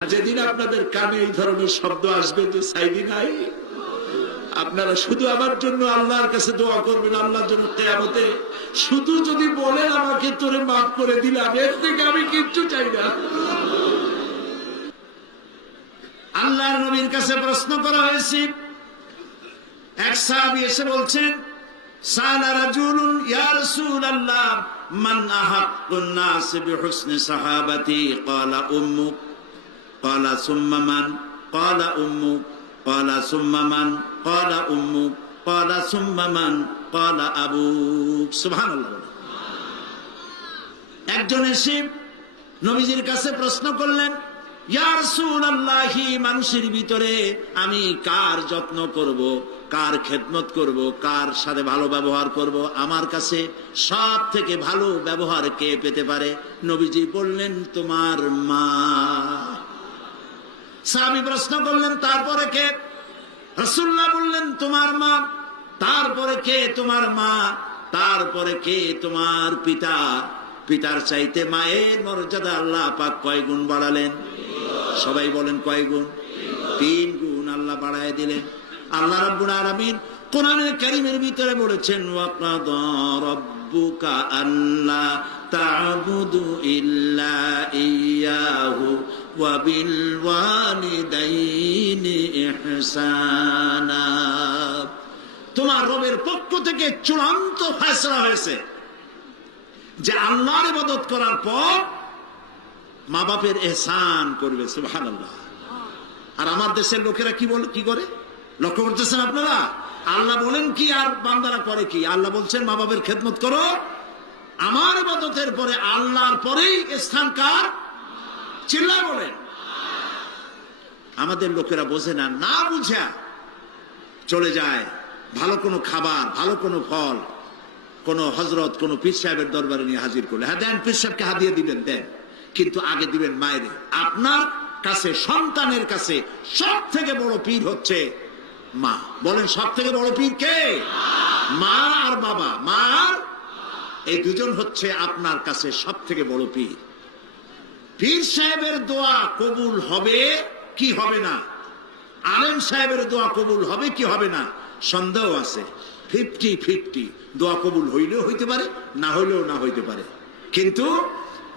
যেদিন আপনাদের কানে এই ধরনের শব্দ আসবে যে সাইদি নাই, আপনারা শুধু আমার জন্য আল্লাহর কাছে দোয়া করবেন, আল্লাহর জন্য কিয়ামতে শুধু যদি বলেন আমাকে তোরে মাফ করে দিলাম, এর থেকে আমি কিচ্ছু চাই না। আল্লাহর নবীর কাছে প্রশ্ন করা হয়েছে, এক সাহাবী এসে বলছেন, সালা রাজুলুন ইয়া রাসূলুল্লাহ মান আহাক্কুন নাস বিহুসনি সাহাবাতি ক্বালা উম্মুক ক্বালা সুম্মা মান ক্বালা উম্মুক ক্বালা সুম্মা মান ক্বালা উম্মুক ক্বালা সুম্মা মান ক্বালা আবুক। সুবহানাল্লাহ। একজন এসে নবীজির কাছে প্রশ্ন করলেন, ইয়া রাসূলুল্লাহ, মানুষের ভিতরে আমি কার যত্ন করব, কার খেদমত করব, কার সাথে ভালো ব্যবহার করব, আমার কাছে সব থেকে ভালো ব্যবহার কে পেতে পারে? নবীজি বললেন, তোমার মা। সাহাবী প্রশ্ন করলেন, তারপরে কে? রাসূলুল্লাহ বললেন, তোমার মা। তারপরে কে? তোমার মা। তারপরে কে? তোমার পিতা। পিতার চাইতে মায়ের মর্যাদা আল্লাহ পাক কয় গুণ বাড়ালেন? সবাই বলেন কয় গুণ? 3 গুণ আল্লাহ বাড়ায় দিলেন। আল্লাহ রাব্বুল আলামিন কোরআনের কারীমের ভিতরে বলেছেন, ওয়াকাদা রাব্বুকা আল্লা তা'বুদু ইল্লা ইয়্যাহু ওয়া বিল ওয়ালিদাইনি ইহসানা। তোমার রবের পক্ষ থেকে চূড়ান্ত ফয়সালা হয়েছে যে আল্লাহর ইবাদত করার পর মা বাপের ইহসান করবে। সুবহানাল্লাহ। আর আমার দেশের লোকেরা কি করে লক্ষ্য করতেছেন আপনারা? আল্লাহ বলেন কি আর বান্দারা করে কি? আল্লাহ বলছেন মা বাপের খেদমত করো, আমার ইবাদতের পরে আল্লাহর পরেই স্থান কার? চিল্লায় বলেন। আমাদের লোকেরা বোঝে না, না বুঝা চলে যায় ভালো কোনো খাবার, ভালো কোনো ফল কোন হযরত, কোন পীর সাহেবের দরবারে নিয়ে হাজির করলে, হ্যাঁ দেন, পীর সাহেবকে হাদিয়া দিবেন, দেন, কিন্তু আগে দিবেন মায়ের। আপনার কাছে, সন্তানের কাছে সব থেকে বড় পীর হচ্ছে মা। বলেন সব থেকে বড় পীর কে? মা আর বাবা। মা আর এই দুজন হচ্ছে আপনার কাছে সব থেকে বড় পীর। পীর সাহেবের দোয়া কবুল হবে কি হবে না, আলেম সাহেবের দোয়া কবুল হবে কি হবে না, সন্দেহ আছে। 50-50, দোয়া কবুল হইলেও হইতে পারে, না হইলেও না হইতে পারে। কিন্তু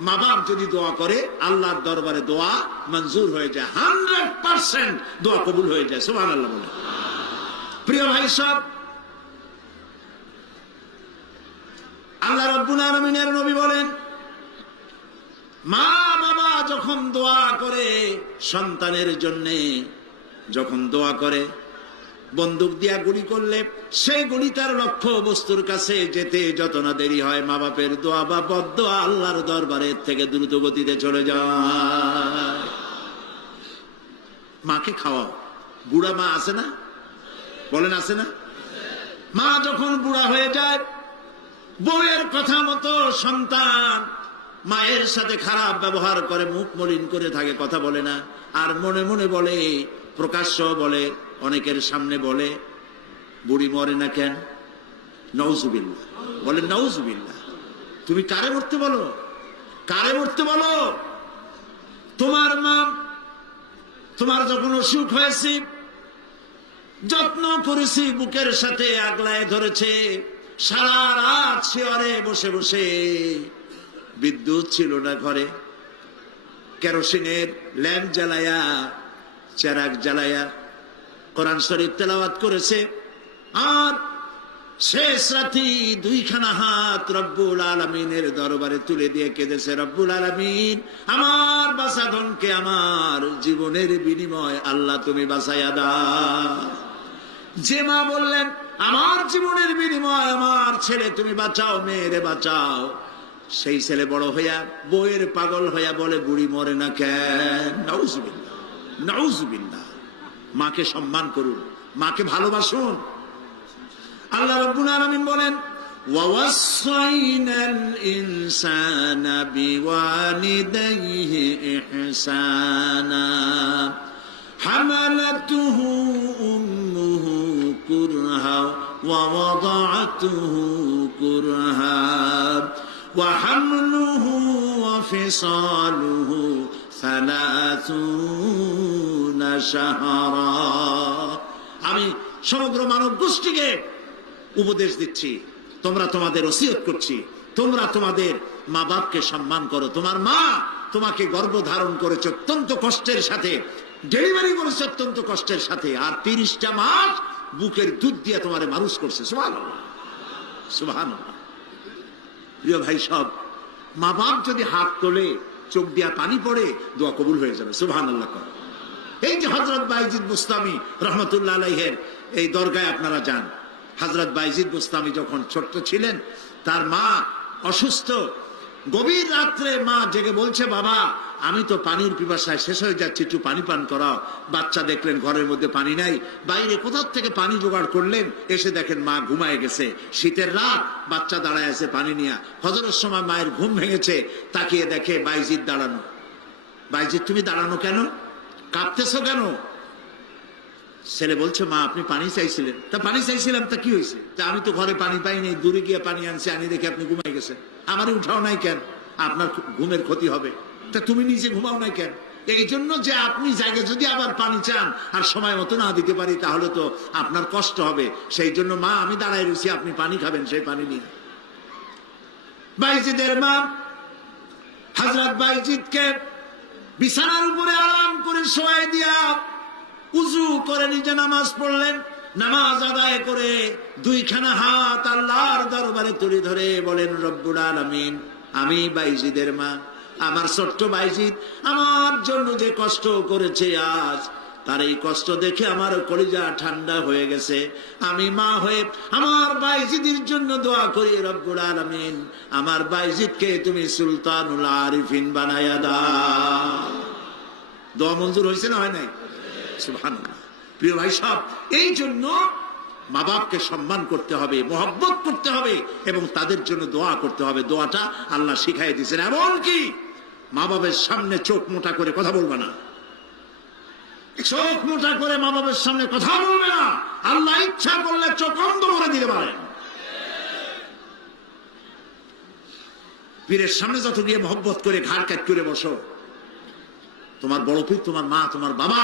মা বাপ যদি দোয়া করে, আল্লাহর দরবারে দোয়া মঞ্জুর হয়ে যায়, 100% দোয়া কবুল হয়ে যায়। সুবহানাল্লাহ বলে। প্রিয় ভাই সব, আল্লাহ রাব্বুল আলামিনের নবী বলেন, মা বাবা যখন দোয়া করে সন্তানের জন্য, যখন দোয়া করে, বন্দুক দিয়া গুলি করলে সেই গুলি তার লক্ষ্য বস্তুর কাছে যেতে যত না দেরি হয়, মা বাপের দোয়া বা বদদোয়া আল্লাহর দরবারের থেকে দ্রুত গতিতে চলে যায়। মাকে খাওয়াও। বুড়া মা আছে না? বলেন আছে না? মা যখন বুড়া হয়ে যায়, বউয়ের কথা মতো সন্তান মায়ের সাথে খারাপ ব্যবহার করে, মুখ মলিন করে থাকে, কথা বলে না, আর মনে মনে বলে, প্রকাশ্য বলে, অনেকের সামনে বলে, বুড়ি মরে না কেন? নাউজুবিল্লাহ। বলেন নাউজুবিল্লাহ। তুমি কারে মরতে বলো? কারে মরতে বলো? তোমার মা, তোমার যখন অসুখ হয়েছে, যত্ন করেছি, বুকের সাথে আগলায় ধরেছে, সারা রাত শিয়রে বসে বসে, বিদ্যুৎ ছিল না ঘরে, কেরোসিনের ল্যাম্প জ্বালায়া, চেরাগ জ্বালায়া কোরআন শরীফ তেলাওয়াত করেছে। আর শেষ রাতি 2খানা হাত রব্বুল আলামিনের দরবারে তুলে দিয়ে কেঁদেছে, রব্বুল আলামিন, আমার বাঁচাধনকে আমার জীবনের বিনিময় আল্লাহ তুমি বাঁচাইয়া দাও। যে মা বললেন, আমার জীবনের বিনিময় আমার ছেলে তুমি বাঁচাও, মেয়েরে বাঁচাও, সেই ছেলে বড় হইয়া বউয়ের পাগল হইয়া বলে, বুড়ি মরে না কেন? নাউজুবিল্লাহ, নাউজুবিল্লাহ। মাকে সম্মান করুন, মাকে ভালোবাসুন। আল্লাহ রাব্বুল আলামিন বলেন, ওয়াওয়াসাইনাল ইনসানা বিওয়ালিদাইহি ইহসানা হামালাতুহু উম্মুহু কুরহা ওয়া ওয়াদাআতুহু কুরহা ওয়া হামলুহু ওয়া ফিসালুহু সালাসুনা শাহরা। আমি সমগ্র মানব গোষ্ঠীকে উপদেশ দিচ্ছি, তোমরা তোমাদের ওসিয়ত করছি, তোমরা তোমাদের মা বাপকে সম্মান করো। তোমার মা তোমাকে গর্ভধারণ করেছে অত্যন্ত কষ্টের সাথে, ডেলিভারি করেছে অত্যন্ত কষ্টের সাথে, আর 30টা মাস বুকের দুধ দিয়ে তোমারে মানুষ করছে। সুবহানাল্লাহ, সুবহানাল্লাহ। প্রিয় ভাই সব, মা বাপ যদি হাত তোলে, চোখ দিয়া পানি পড়ে, দোয়া কবুল হয়ে যাবে। সুবহানাল্লাহ। এই যে হযরত বাইজিদ বুস্তামি রহমতুল্লাহ আলাইহির এই দরগায় আপনারা যান, হযরত বাইজিদ বুস্তামি যখন ছোট্ট ছিলেন, তার মা অসুস্থ, গভীর রাত্রে মা জেগে বলছে, বাবা আমি তো পানির পিপাসায় শেষ হয়ে যাচ্ছি, একটু পানি পান করাও। বাচ্চা দেখলেন ঘরের মধ্যে পানি নাই, বাইরে কোথাও থেকে পানি জোগাড় করলেন, এসে দেখেন মা ঘুমায় গেছে। শীতের রাত, বাচ্চা দাঁড়ায় আছে পানি নিয়ে। ফজরের সময় মায়ের ঘুম ভেঙেছে, তাকিয়ে দেখে বাইজিদ দাঁড়ানো। বাইজিদ তুমি দাঁড়ানো কেন, কাঁপতেছো কেন? ছেলে বলছে, মা আপনি পানি চাইছিলেন। তা পানি চাইছিলাম, তা কি হয়েছে? তা আমি তো ঘরে পানি পাইনি, দূরে গিয়ে পানি আনছি, আনি দেখে আপনি ঘুমাই গেছেন। আমারই উঠাও নাই কেন? আপনার ঘুমের ক্ষতি হবে। তা তুমি নিজে ঘুমাও নাই কেন? এই জন্য যে আপনি জায়গায় যদি আবার পানি চান আর সময় মতো না দিতে পারি, তাহলে তো আপনার কষ্ট হবে। সেই জন্য মা আমি দাঁড়ায় রয়েছি, আপনি পানি খাবেন, সেই পানি নিয়ে। বাইজিদের মা হযরত বাইজিদকে বিছানার উপরে আরাম করে শোয়াই দিয়া উযু করে নিজে নামাজ পড়লেন। নামাজ আদায় করে দুইখানা হাত আল্লাহর দরবারে তুলে ধরে বলেন, রব্বুল আলামিন, আমি বাইজিদের মা, আমার ছোট্ট বাইজিদ আমার জন্য যে কষ্ট করেছে, আজ তার এই কষ্ট দেখে আমার কলিজা ঠান্ডা হয়ে গেছে। আমি মা হয়ে আমার বাইজিদের জন্য দোয়া করি, রব্বুল আলামিন আমার বাইজিদকে তুমি সুলতানুল আরিফিন বানায়া দাও। দোয়া মঞ্জুর হয়েছে না হয় নাই? সুবহানাল্লাহ। প্রিয় ভাই সব, এই জন্য মা বাপকে সম্মান করতে হবে, মহব্বত করতে হবে এবং তাদের জন্য দোয়া করতে হবে। দোয়াটা আল্লাহ শিখাই দিয়েছেন। এমনকি মা বাবার সামনে চোখ মোটা করে কথা বলবে না, চোখ মোটা করে মা বাবার সামনে কথা বলবে না। আল্লাহ ইচ্ছা করলে চোখ অন্ধ করে দিতে পারেন। পীরের সামনে যত গিয়ে মহব্বত করে ঘাড় কাট করে বসো, তোমার বড় পীর, তোমার মা, তোমার বাবা,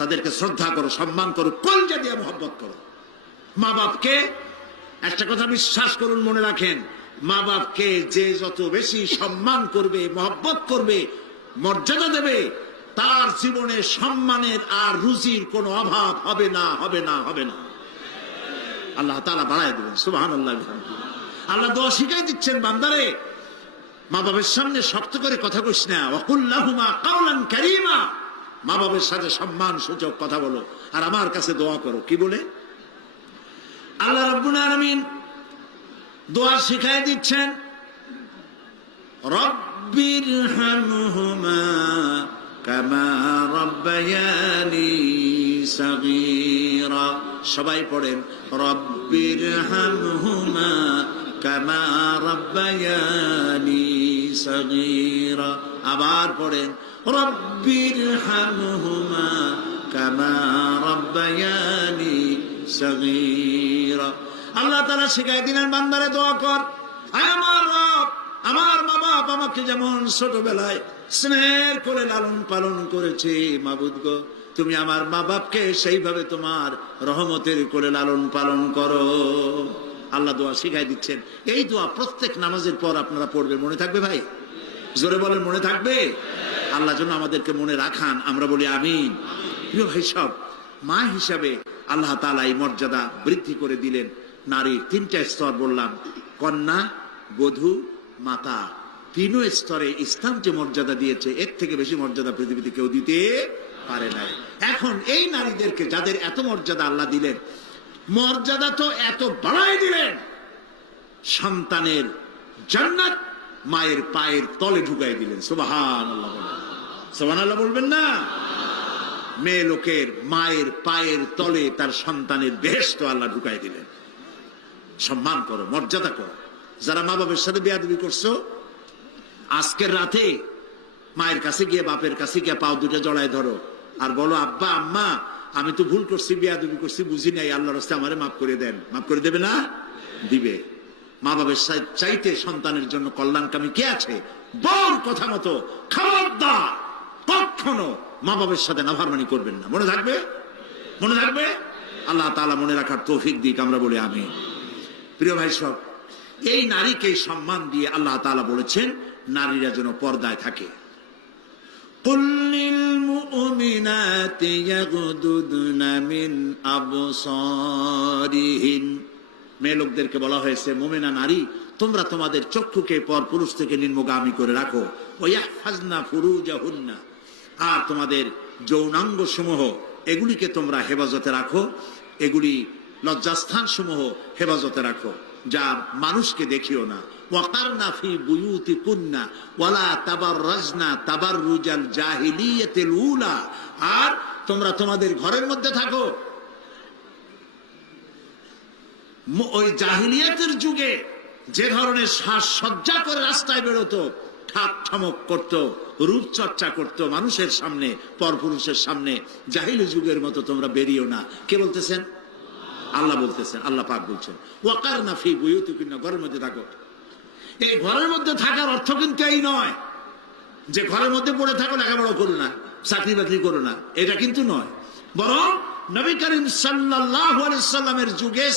তাদেরকে শ্রদ্ধা করো, সম্মান করো, কলজা দিয়ে মহব্বত করো। মা বাপকে একটা কথা বিশ্বাস করুন, মনে রাখেন, মা বাপকে যে যত বেশি সম্মান করবে, মহব্বত করবে, মর্যাদা দেবে, তার জীবনে সম্মানের আর রুজির কোনো অভাব হবে না, হবে না, হবে না। আল্লাহ তাআলা বাড়ায় দেবেন। সুবহানাল্লাহ। আল্লাহ দোয়া শিখাই দিচ্ছেন, বান্দারে মা বাবার সামনে শক্ত করে কথা কইস না, ওয়াকুল লাহুমা কাওলান কারীমা, মা বাবার সাথে সম্মান সূচক কথা বলো আর আমার কাছে দোয়া করো। কি বলে? আল্লাহ রাব্বুল আলামিন দোয়া শিখাই দিচ্ছেন, রব্বিরহামহুমা কামা রাব্বায়ানি সাগীরা। সবাই পড়েন, রব্বিরহামহুমা কামা রাব্বায়ানি সাগীরা। আবার পড়েন, রব্বিরহামহুমা কামা রাব্বায়ানি সাগীরা। আল্লাহ তাআলা শিখাই দিলেন, বান্দারে দোয়া কর, আয় আমার রব, আমার মা বাপ আমাকে যেমন ছোটবেলায় স্নেহের করে লালন পালন করেছে, মাবুদ গো তুমি আমার মা বাপকে সেইভাবে তোমার রহমতের করে লালন পালন করো। আল্লাহ দোয়া শিখাই দিচ্ছেন। এই দোয়া প্রত্যেক নামাজের পর আপনারা পড়বেন। মনে থাকবে ভাই? জোরে বলেন, মনে থাকবে? আল্লাহ যেন আমাদেরকে মনে রাখান, আমরা বলি আমিন। প্রিয় ভাই সব, মা হিসাবে আল্লাহ তাআলা এই মর্যাদা বৃদ্ধি করে দিলেন। নারী 3টা স্তর বললাম, কন্যা, বধূ, মাতা। 3 স্তরে ইসলাম যে মর্যাদা দিয়েছে, এর থেকে বেশি মর্যাদা পৃথিবীতে কেউ দিতে পারে না। এখন এই নারীদেরকে যাদের এত মর্যাদা আল্লাহ দিলেন, মর্যাদা তো এত বাড়াই দিলেন, সন্তানের জান্নাত মায়ের পায়ের তলে ঢুকাই দিলেন। সুবহানাল্লাহ বলেন, সুবহানাল্লাহ বলবেন না? মেয়ে লোকের মায়ের পায়ের তলে তার সন্তানের বেহেশত আল্লাহ ঢুকাই দিলেন। সম্মান করো, মর্যাদা করো। যারা মা বাবার সাথে বেয়াদবি করছো, আজকের রাতে মায়ের কাছে গিয়ে, বাপের কাছে গিয়ে পাও দুটো জড়ায় ধরো আর বলো, আব্বা আম্মা আমি তো ভুল করছি, বেয়াদবি করছি, বুঝি নাই, আল্লাহর রাস্তায় আমারে মাফ করে দেন। মাফ করে দেবে না? দিবে। মা বাবার চাইতে সন্তানের জন্য কল্যাণকামী কে আছে? বল কথা মতো খবরদার কখনো মা বাবার সাথে নাফরমানি করবেন না। মনে থাকবে? মনে থাকবে? আল্লাহ তাআলা মনে রাখার তৌফিক দিক, আমরা বলি আমিন। প্রিয় ভাই সব, এই নারীকে সম্মান দিয়ে আল্লাহ তাআলা বলেছেন নারীরা যেন পর্দায় থাকে। قل للمؤمنات يغضضن من أبصارهن, মেয়ে লোকদেরকে বলা হয়েছে মুমিনা নারী তোমরা তোমাদের চক্ষুকে পরপুরুষ থেকে নিম্নগামী করে রাখো। ওয়াহফাজনা ফুরুজাহুন্না, আর তোমাদের যৌনাঙ্গ সমূহ এগুলিকে তোমরা হেফাজতে রাখো, এগুলি লজ্জাস্থান সমূহ হেফাজতে রাখো, যা মানুষকে দেখিও না। ওয়াকারনা ফি বুয়ুতিকুন্না ওয়ালা তাবাররাজনা তাবাররুজাল জাহিলিয়াতিল উলা, আর তোমরা তোমাদের ঘরের মধ্যে থাকো ওই জাহিলিয়াতের যুগে যে ধরনের সাজসজ্জা করে রাস্তায় বেরোতো, ঠাক ঠমক করত, রূপচর্চা করত মানুষের সামনে, পরপুরুষের সামনে, জাহিলি যুগের মতো তোমরা বেরিও না। কে বলতেছেন? আল্লাহ বলতেছেন, আল্লাহ পাক বলছেন ওয়াকারনা ফি বুয়ুতিকুন্না, ঘরের মধ্যে থাকো। এই ঘরের মধ্যে থাকার অর্থ কিন্তু এই নয় যে ঘরের মধ্যে পড়ে থাকো, লেখাপড়া করো না, চাকরি বাকরি করো না, এটা কিন্তু নয়। বরং নবী করিম সাল্লাল্লাহু আলাইহি সাল্লামের যুগে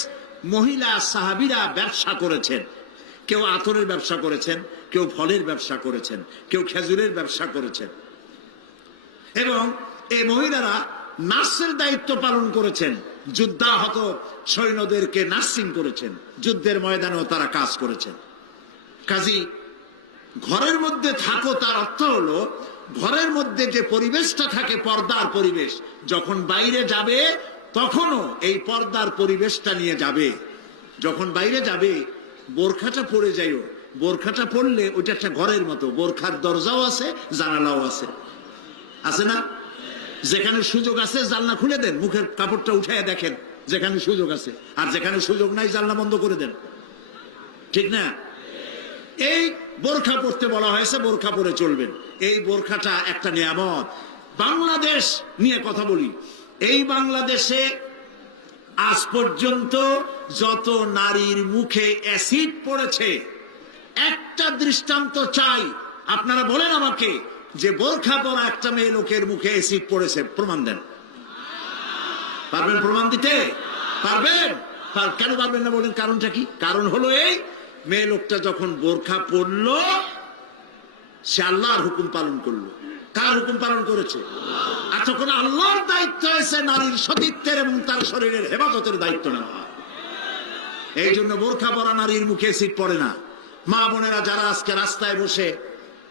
মহিলা সাহাবীরা ব্যবসা করেছেন। কেউ আতরের ব্যবসা করেছেন, কেউ ফলের ব্যবসা করেছেন, কেউ খেজুরের ব্যবসা করেছেন, এবং এই মহিলারা নার্সের দায়িত্ব পালন করেছেন। যুদ্ধাহত সৈন্যদেরকে নার্সিং করেছেন, যুদ্ধের ময়দানেও তারা কাজ করেছেন। কাজী ঘরের মধ্যে থাকো, তার অর্থ হলো ঘরের মধ্যে যে পরিবেশটা থাকে পর্দার পরিবেশ, যখন বাইরে যাবে তখনও এই পর্দার পরিবেশটা নিয়ে যাবে। যখন বাইরে যাবে বোরখাটা পরে যাইও, বোরখাটা পরলে ওইটা একটা ঘরের মতো, বোরখার দরজাও আছে, জানালাও আছে, আছে না? যেখানে সুযোগ আছে জানলা খুলে দেন, মুখের কাপড়টা উঠায় দেখেন যেখানে সুযোগ আছে, আর যেখানে সুযোগ নাই জানলা বন্ধ করে দেন, ঠিক না? এই বোরখা পরতে বলা হয়েছে, বোরখা পরে চলবেন। এই বোরখাটা একটা নিয়ামত। বাংলাদেশ নিয়ে কথা বলি, এই বাংলাদেশে আজ পর্যন্ত যত নারীর মুখে অ্যাসিড পড়েছে, একটা দৃষ্টান্ত চাই। আপনারা বলেন আমাকে যে বোরখা পরা একটা মেয়ে লোকের মুখে অ্যাসিড পড়েছে, প্রমাণ দেন। পারবেন প্রমাণ দিতে? পারবেন? কেন পারবেন না বলেন? কারণটা কি? কারণ হলো এই, মেয়ে লোকটা যখন বোরখা পরলো সে আল্লাহর হুকুম পালন করলো। কার হুকুম পালন করেছে? আর তখন আল্লাহর দায়িত্ব হয়েছে নারীর সতীত্বের এবং তার শরীরের হেফাজতের দায়িত্ব নেওয়া। এই জন্য বোরখা পরা নারীর মুখে অ্যাসিড পড়ে না। মা বোনেরা যারা আজকে রাস্তায় বসে,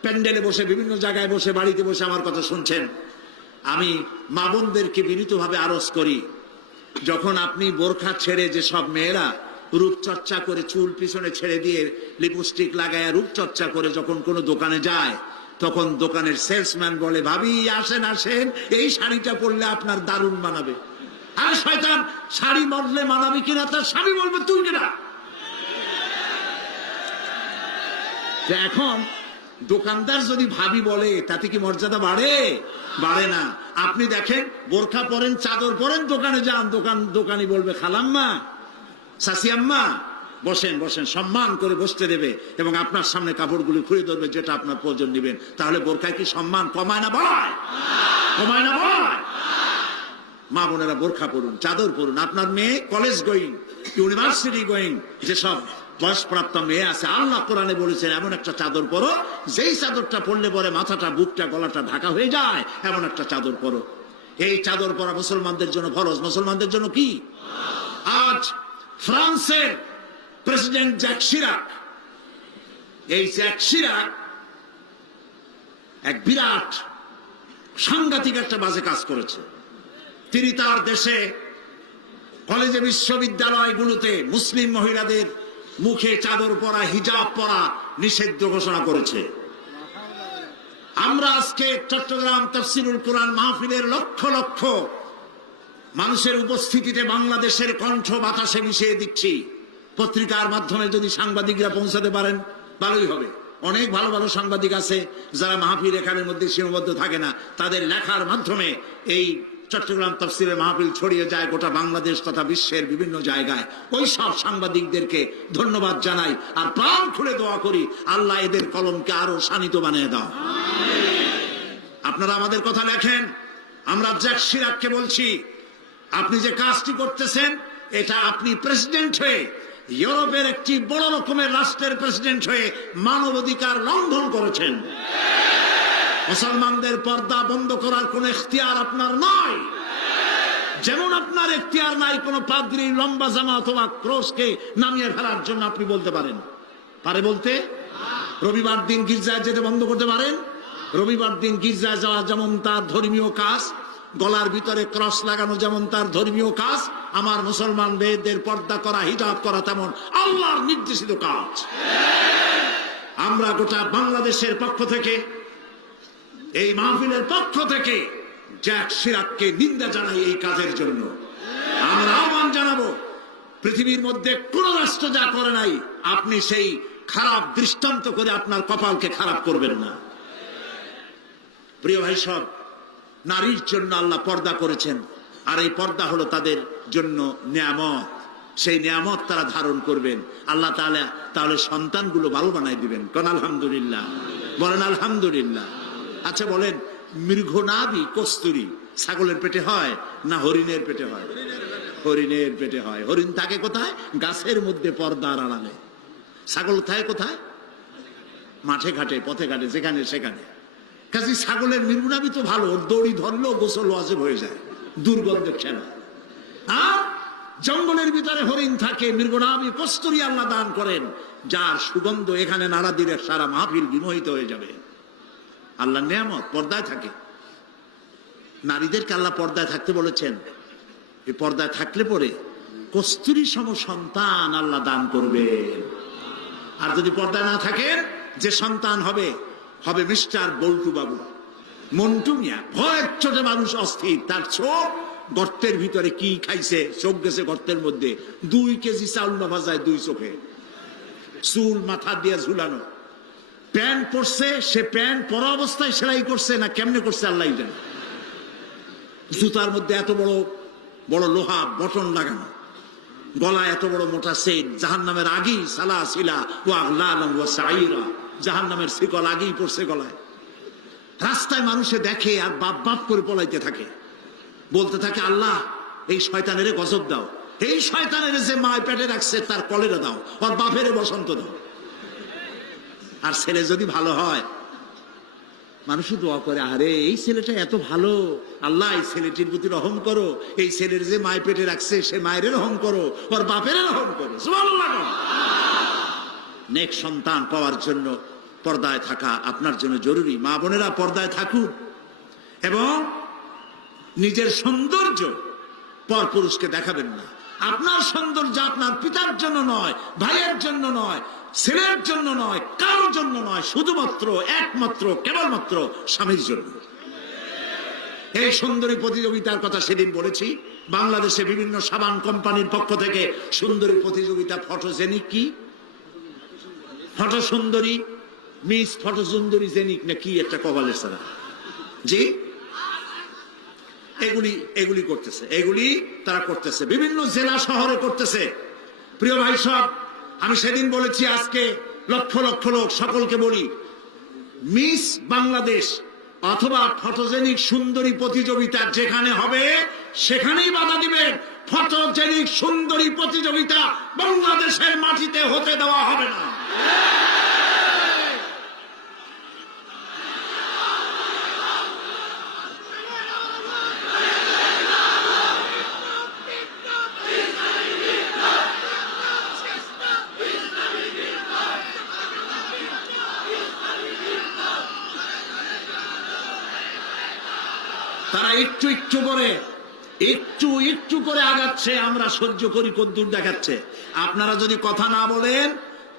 প্যান্ডেলে বসে, বিভিন্ন জায়গায় বসে, বাড়িতে বসে আমার কথা শুনছেন, আমি মা বোনদেরকে বিনীতভাবে আরজ করি, যখন আপনি বোরখা ছেড়ে, যে সব মেয়েরা রূপচর্চা করে চুল পিছনে ছেড়ে দিয়ে লিপস্টিক লাগায় রূপচর্চা করে যখন কোনো দোকানে যায়, তখন দোকানের সেলসম্যান বলে, ভাবি আসেন আসেন, এই শাড়িটা পরলে আপনার দারুণ মানাবে। আর শয়তান, শাড়ি বদলে মানাবে কিনা তার স্বামী বলবে তুই কিনা। এখন দোকানদার যদি ভাবি বলে তাতে কি মর্যাদা বাড়ে? বাড়ে না। আপনি দেখেন বোরখা পরেন, চাদর পরেন, দোকানে যান, দোকানি বলবে খালাম্মা, সাসিয়াম্মা, বসেন বসেন, সম্মান করে বসতে দেবে এবং আপনার সামনে কাপড়গুলি খুলে ধরবে যেটা আপনার প্রয়োজন নেবেন। তাহলে বোরখায় কি সম্মান কমায় না বাড়ায়? কমায় না বাড়ায়? মা বোনেরা বোরখা পরুন, চাদর পরুন। আপনার মেয়ে কলেজ গোয়িং, ইউনিভার্সিটি গোয়িং যেসব বয়সপ্রাপ্ত মেয়ে আছে, আল্লাহ কোরআনে বলেছেন এমন একটা চাদর পরো, যেই চাদরটা পরলে পরে মাথাটা, বুকটা, গলাটা ঢাকা হয়ে যায়, এমন একটা চাদর পরো। এই চাদর পরা মুসলমানদের জন্য ফরজ। মুসলমানদের জন্য কি? আজ ফ্রান্সের প্রেসিডেন্ট জ্যাক শিরাক, এই জ্যাক শিরাক এক বিরাট সাংঘাতিক একটা বাজে কাজ করেছে। তিনি তার দেশে কলেজে, বিশ্ববিদ্যালয়গুলোতে মুসলিম মহিলাদের মুখে চাদর পরা, হিজাব পরা নিষিদ্ধ ঘোষণা করেছে। আমরা আজকে চট্টগ্রাম তাফসীরুল কোরআন মাহফিলের লক্ষ লক্ষ মানুষের উপস্থিতিতে বাংলাদেশের কণ্ঠ বাতাসে মিশিয়ে দিচ্ছি। পত্রিকার মাধ্যমে যদি সাংবাদিকরা পৌঁছাতে পারেন ভালোই হবে। অনেক ভালো ভালো সাংবাদিক আছে যারা মাহফিল এখানের মধ্যে সীমাবদ্ধ থাকে না, তাদের লেখার মাধ্যমে এই চট্টগ্রাম তাফসীরের মাহফিল ছড়িয়ে যায় গোটা বাংলাদেশ তথা বিশ্বের বিভিন্ন জায়গায়। ওই সব সাংবাদিকদেরকে ধন্যবাদ জানাই আর প্রাণ খুলে দোয়া করি, আল্লাহ এদের কলমকে আরো শানিত বানিয়ে দাও। আপনারা আমাদের কথা লেখেন। আমরা জ্যাক শিরাককে বলছি, আপনি যে কাজটি করতেছেন এটা আপনি প্রেসিডেন্ট হয়ে, ইউরোপের একটি বড় রকমের রাষ্ট্রের প্রেসিডেন্ট হয়ে মানবাধিকার লঙ্ঘন করেছেন। মুসলমানদের পর্দা বন্ধ করার কোন ইখতিয়ার আপনার নয়, যেমন আপনার ইখতিয়ার নাই কোন পাদ্রী লম্বা জামা অথবা ক্রসকে নামিয়ে ফেলার জন্য। আপনি বলতে পারেন, পারে বলতে? রবিবার দিন গির্জায় যেতে বন্ধ করতে পারেন? রবিবার দিন গির্জায় যাওয়া যেমন তার ধর্মীয় কাজ, গলার ভিতরে ক্রস লাগানো যেমন তার ধর্মীয় কাজ, আমার মুসলমান মেয়েদের পর্দা করা, হিজাব করা তেমন আল্লাহর নির্দেশিত কাজ। আমরা গোটা বাংলাদেশের পক্ষ থেকে, এই মাহফিলের পক্ষ থেকে জ্যাক শিরাককে নিন্দা জানাই এই কাজের জন্য। আমরা আহ্বান জানাবো, পৃথিবীর মধ্যে কোন রাষ্ট্র যা করে নাই, আপনি সেই খারাপ দৃষ্টান্ত করে আপনার কপালকে খারাপ করবেন না। প্রিয় ভাই সব, নারীর জন্য আল্লাহ পর্দা করেছেন, আর এই পর্দা হলো তাদের জন্য নিয়ামত। সেই নিয়ামত তারা ধারণ করবেন। আল্লাহ তাআলা তাহলে সন্তানগুলো ভালো বানাই দিবেন। কোন আলহামদুলিল্লাহ, বলেন আলহামদুলিল্লাহ। আচ্ছা বলেন, মৃগনাভি কস্তুরী ছাগলের পেটে হয় না হরিণের পেটে হয়? হরিণের পেটে হয়। হরিণ থাকে কোথায়? গাছের মধ্যে পর্দার আড়ালে। ছাগল থাকে কোথায়? মাঠে ঘাটে, পথে ঘাটে, যেখানে সেখানে। কাজে ছাগলের মৃগনাভি তো ভালো, দড়ি ধরলেও গোসল ওয়াজিব হয়ে যায়, দুর্গন্ধ খেলা। আর জঙ্গলের ভিতরে হরিণ থাকে, মৃগনাভি কস্তুরী আল্লাহ দান করেন, যার সুগন্ধ এখানে নাড়া দিলে সারা মাহফিল বিমোহিত হয়ে যাবে। আল্লাহ নিয়ামত পর্দায় থাকে। নারীদেরকে আল্লাহ পর্দায় থাকতে বলেছেন। এই পর্দায় থাকলে পরে কস্তুরী সম সন্তান আল্লাহ দান করবেন। আর যদি পর্দায় না থাকেন, যে সন্তান হবে হবে মিস্টার বল্টু বাবু, মন্টু মিয়া। ভয়ের চোটে মানুষ অস্থির, তার চোখ গর্তের ভিতরে কি খাইছে, চোখ গেছে গর্তের মধ্যে। 2 কেজি চাউল ভাজা যায় 2 চোখে, চুল মাথা দিয়ে ঝুলানো। প্যান্ট পরছে, সে প্যান্ট পরা অবস্থায় সেলাই করছে না কেমনে করছে আল্লাহ জানে। জুতার মধ্যে এত বড় বড় লোহা বটন লাগানো, গলায় এত বড় মোটা সেট। জাহান্নামের আগেই সালাসিলা ওয়া আগলালাম ওয়া সাইরা, জাহান্নামের শিকল আগেই পড়ছে গলায়। রাস্তায় মানুষে দেখে আর বাপ বাপ করে পলাইতে থাকে, বলতে থাকে আল্লাহ এই শয়তানের গজব দাও, এই শয়তানের যে মায় পেটে রাখছে তার কলেরা দাও, ওর বাপের বসন্ত দাও। আর ছেলে যদি ভালো হয়, মানুষ দোয়া করে, আরে এই ছেলেটা এত ভালো, আল্লাহ এই ছেলেটির প্রতি রহম করো, এই ছেলের যে মায় পেটে রাখছে সে মায়ের রহম করো, ওর বাপের রহম করো। সুবহানাল্লাহ। নেক সন্তান পাওয়ার জন্য পর্দায় থাকা আপনার জন্য জরুরি। মা বোনেরা পর্দায় থাকুন এবং নিজের সৌন্দর্য পরপুরুষকে দেখাবেন না। আপনার সৌন্দর্য আপনার পিতার জন্য নয়, ভাইয়ের জন্য নয়, ছেলের জন্য নয়, কারোর জন্য নয়, শুধুমাত্র একমাত্র কেবলমাত্র স্বামীর জন্য। এই সুন্দরী প্রতিযোগিতার কথা সেদিন বলেছি। বাংলাদেশে বিভিন্ন সাবান কোম্পানির পক্ষ থেকে সুন্দরী প্রতিযোগিতা, ফটোজেনিক কি ফটো সুন্দরী, মিস ফটো সুন্দরী জেনিক না কি একটা কপালের সারা, জি এগুলি করতেছে, এগুলি তারা করতেছে, বিভিন্ন জেলা শহরে করতেছে। প্রিয় ভাই সব, আমি সেদিন বলেছি, আজকে লক্ষ লক্ষ লোক, সকলকে বলি, মিস বাংলাদেশ অথবা ফটোজেনিক সুন্দরী প্রতিযোগিতা যেখানে হবে সেখানেই বাধা দিবেন। ফটোজেনিক সুন্দরী প্রতিযোগিতা বাংলাদেশের মাটিতে হতে দেওয়া হবে না। তারা একটু একটু করে আগাচ্ছে, আমরা সহ্য করি, কদ্দূর দেখাচ্ছে। আপনারা যদি কথা না বলেন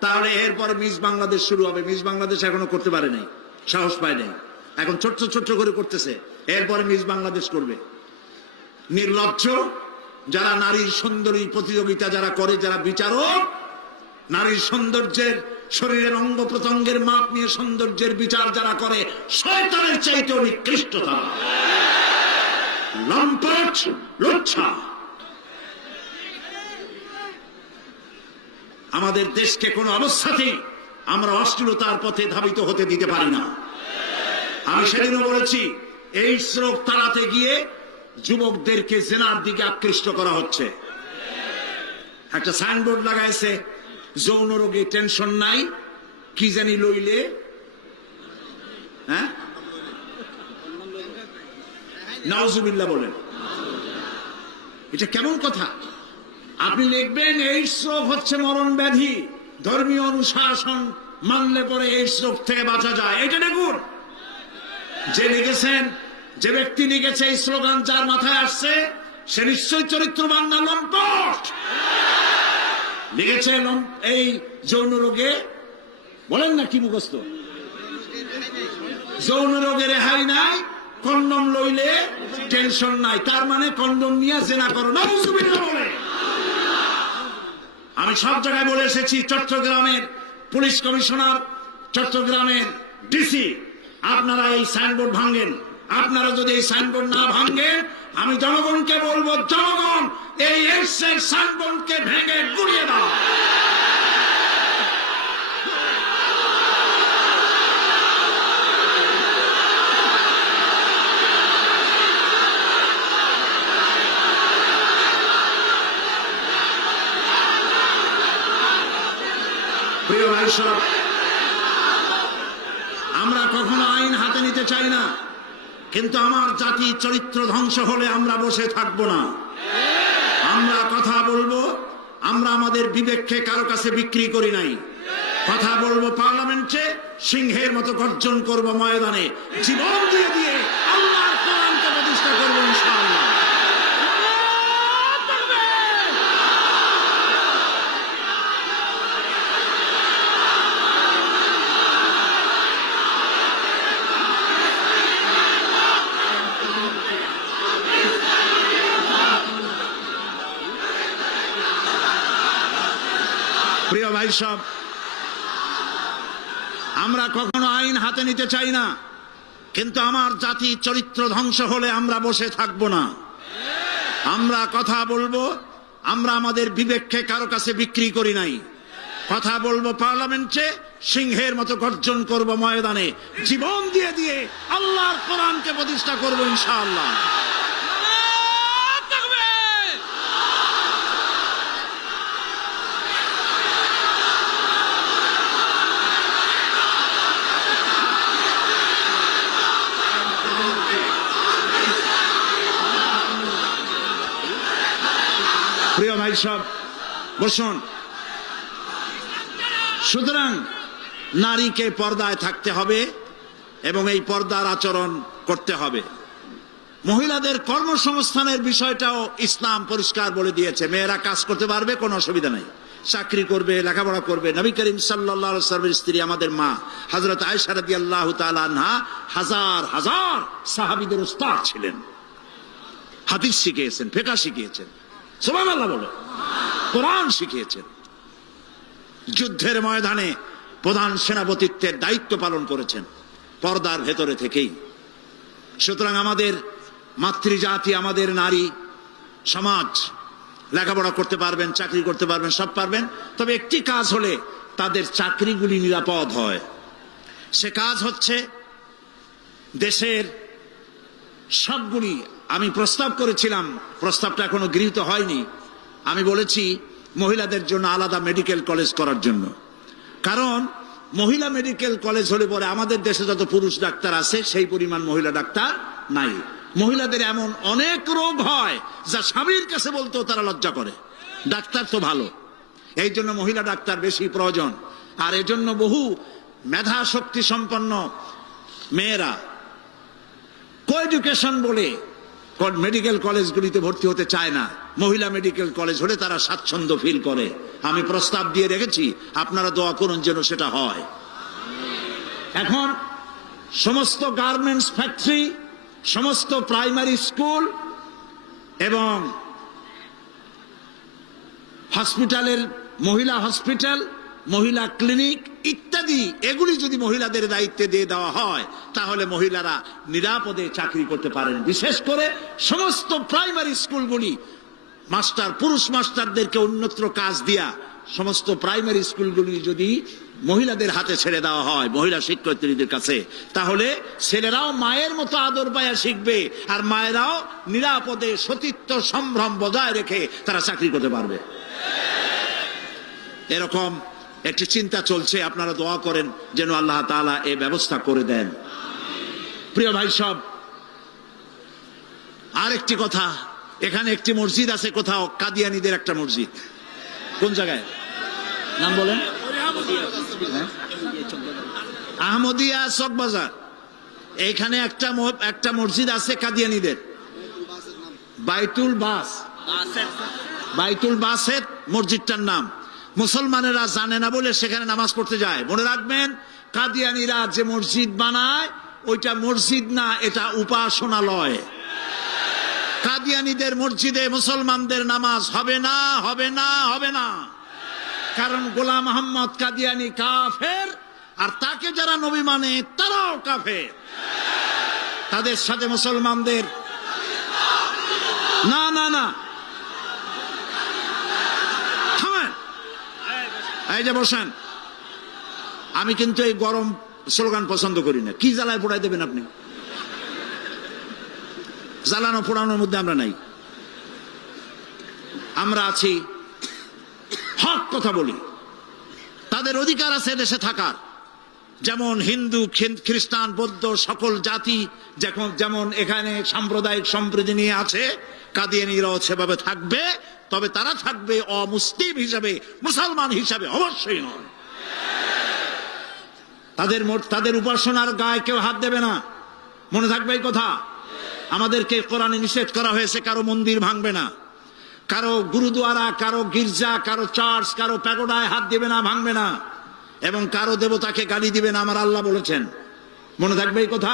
তাহলে এরপরে মিস বাংলাদেশ শুরু হবে। মিস বাংলাদেশ এখনো করতে পারে নাই, সাহস পায় নাই, এখন ছোট্ট ছোট্ট করে করতেছে। এরপরে মিস বাংলাদেশ করবে। নির্লজ্জ যারা নারীর সুন্দরী প্রতিযোগিতা যারা করে, যারা বিচারক, নারীর সৌন্দর্যের, শরীরের অঙ্গ প্রত্যঙ্গের মাপ নিয়ে সৌন্দর্যের বিচার যারা করে, শয়তানের চাইতেও নিকৃষ্ট তারা। লম্পট, লুচ্ছা। আমাদের দেশকে কোন অবস্থাতেই আমরা অশ্লীলতার পথে ধাবিত হতে দিতে পারি না। আমি সেদিনও বলেছি এই রোগ তাড়াতে গিয়ে যুবকদেরকে জেনার দিকে আকৃষ্ট করা হচ্ছে। একটা সাইনবোর্ড লাগাইছে, যৌন রোগে টেনশন নাই, কি জানি লইলে, হ্যাঁ, নাউজুবিল্লাহ বলেন। এটা কেমন কথা? আপনি লিখবেন এইডস রোগ হচ্ছে মরণ ব্যাধি, ধর্মীয় অনুশাসন মানলে পরে এইডস রোগ থেকে বাঁচা যায়। এটা দেখুন, যে লিখেছেন, যে ব্যক্তি লিখেছে এই স্লোগান, যার মাথায় আসছে সে নিশ্চয়ই চরিত্রবান না লম্পট। লিখেছে এই যৌন রোগে, বলেন না কি মুখস্থ, যৌন রোগে রেহাই নাই, কন্ডম লইলে টেনশন নাই। তার মানে কন্ডম নিয়ে জেনা করো না, বলে। আমি সব জায়গায় বলে এসেছি, চট্টগ্রামের পুলিশ কমিশনার, চট্টগ্রামের ডিসি, আপনারা এই সাইনবোর্ড ভাঙেন। আপনারা যদি এই সাইনবোর্ড না ভাঙেন, আমি জনগণকে বলবো, জনগণ এই এইডসের সাইনবোর্ডকে ভেঙে গুড়িয়ে দাও। প্রিয় ভাই সব, আমরা কখনো আইন হাতে নিতে চাই না, কিন্তু আমার জাতি চরিত্র ধ্বংস হলে আমরা বসে থাকবো না। আমরা কথা বলবো, আমরা আমাদের বিবেককে কারো কাছে বিক্রি করি নাই। কথা বলবো পার্লামেন্টে, সিংহের মতো গর্জন করব ময়দানে, জীবন দিয়ে দিয়ে আল্লাহর কোরআনকে প্রতিষ্ঠা করবো ইনশাআল্লাহ। প্রিয় ভাই সব, আমরা কখনো আইন হাতে নিতে চাই না, কিন্তু আমার জাতি চরিত্র ধ্বংস হলে আমরা বসে থাকবো না। আমরা কথা বলবো, আমরা আমাদের বিবেককে কারো কাছে বিক্রি করি নাই। কথা বলবো পার্লামেন্টে, সিংহের মতো গর্জন করব ময়দানে, জীবন দিয়ে দিয়ে আল্লাহর কোরআনকে প্রতিষ্ঠা করবো ইনশাআল্লাহ। প্রিয় ভাই সব, বসুন। সুতরাং নারীকে পর্দায় থাকতে হবে এবং এই পর্দার আচরণ করতে হবে। মহিলাদের কর্মসংস্থানের বিষয়টাও ইসলাম পরিষ্কার বলে দিয়েছে। মেয়েরা কাজ করতে পারবে, কোনো অসুবিধা নাই, চাকরি করবে, লেখাপড়া করবে। নবী করিম সাল্লাল্লাহু আলাইহি ওয়াসাল্লামের স্ত্রী আমাদের মা হযরত আয়েশা রাদিয়াল্লাহু তাআলা আনহা হাজার হাজার সাহাবীদের উস্তাদ ছিলেন, হাদিস শিখিয়েছেন, ফিকহ শিখিয়েছেন, সুবহানাল্লাহ বলো, কোরআন শিখিয়েছেন। যুদ্ধের ময়দানে প্রধান সেনাপতিত্বের দায়িত্ব পালন করেছেন পর্দার ভেতরে থেকেই। সুতরাং আমাদের মাতৃজাতি, আমাদের নারী সমাজ লেখাপড়া করতে পারবেন, চাকরি করতে পারবেন, সব পারবেন, তবে একটি কাজ হলে তাদের চাকরিগুলি নিরাপদ হয়। সে কাজ হচ্ছে দেশের সবগুলি, আমি প্রস্তাব করেছিলাম, প্রস্তাবটা এখনো গৃহীত হয়নি, আমি বলেছি মহিলাদের জন্য আলাদা মেডিকেল কলেজ করার জন্য। কারণ মহিলা মেডিকেল কলেজ হলে পরে আমাদের দেশে যত পুরুষ ডাক্তার আছে সেই পরিমাণ মহিলা ডাক্তার নাই। মহিলাদের এমন অনেক রোগ হয় যা স্বামীর কাছে বলতেও তারা লজ্জা করে। ডাক্তার তো ভালো, এই জন্য মহিলা ডাক্তার বেশি প্রয়োজন। আর এজন্য বহু মেধা শক্তি সম্পন্ন মেয়েরা কো-এডুকেশন বলে মেডিকেল কলেজগুলিতে ভর্তি হতে চায় না। মহিলা মেডিকেল কলেজ হলে তারা স্বাচ্ছন্দ্য ফিল করে। আমি প্রস্তাব দিয়ে রেখেছি, আপনারা দোয়া করুন যেন সেটা হয়। এখন সমস্ত গার্মেন্টস ফ্যাক্টরি, সমস্ত প্রাইমারি স্কুল এবং হসপিটালের মহিলা হসপিটাল, মহিলা ক্লিনিক ইত্যাদি, এগুলি যদি মহিলাদের দায়িত্বে দিয়ে দেওয়া হয় তাহলে মহিলারা নিরাপদে চাকরি করতে পারেন। বিশেষ করে সমস্ত প্রাইমারি স্কুলগুলি মাস্টার, পুরুষ মাস্টারদেরকে অন্যত্র কাজ দিয়া সমস্ত প্রাইমারি স্কুলগুলি যদি মহিলাদের হাতে ছেড়ে দেওয়া হয়, মহিলা শিক্ষয়িত্রীদের কাছে, তাহলে ছেলেরাও মায়ের মতো আদর পায়া শিখবে, আর মায়েরাও নিরাপদে সতীত্ব সম্ভ্রম বজায় রেখে তারা চাকরি করতে পারবে। এরকম একটি চিন্তা চলছে, আপনারা দোয়া করেন যেন আল্লাহ তাআলা এই ব্যবস্থা করে দেন। প্রিয় ভাই সব, আরেকটি কথা, এখানে একটি মসজিদ আছে কোথাও, কাদিয়ানীদের একটা মসজিদ। কোন জায়গায় নাম বলেন? আহমদিয়া চকবাজার। এইখানে একটা মসজিদ আছে কাদিয়ানীদের, বাইতুল বাসেত মসজিদটার নাম। মুসলমানেরা জানে না বলে সেখানে নামাজ পড়তে যায়। মনে রাখবেন, কাদিয়ানীরা যে মসজিদ বানায় ওইটা মসজিদ না, এটা উপাসনালয়। কাদিয়ানীদের মসজিদে মুসলমানদের নামাজ হবে না, হবে না, হবে না। কারণ গোলাম মোহাম্মদ কাদিয়ানী কাফের, আর তাকে যারা নবী মানে তারাও কাফের। তাদের সাথে মুসলমানদের না না না, থামেন, এই যে বসেন। আমি কিন্তু এই গরম স্লোগান পছন্দ করি না। কি জ্বালায় পোড়াই দেবেন আপনি? জ্বালানো পোড়ানোর মধ্যে আমরা নাই। আমরা আছি, হক কথা বলি। তাদের অধিকার আছে দেশে থাকার, যেমন হিন্দু, খ্রিস্টান, বৌদ্ধ সকল জাতি যেমন এখানে সাম্প্রদায়িক সম্প্রীতি নিয়ে আছে, কাদিয়ানীরাও সেভাবে থাকবে। তবে তারা থাকবে অমুসলিম হিসাবে, মুসলমান হিসাবে অবশ্যই নয়। তাদের উপাসনার গায়ে কেউ হাত দেবে না, মনে থাকবে এই কথা। আমাদেরকে কোরআনে নিষেধ করা হয়েছে কারো মন্দির ভাঙবে না, কারো গুরুদুয়ারা, কারো গির্জা, কারো চার্চ, কারো প্যাগোডায় হাত দিবে না, ভাঙবে না, এবং কারো দেবতাকে গালি দিবে না, আমার আল্লাহ বলেছেন। মনে থাকবে এই কথা।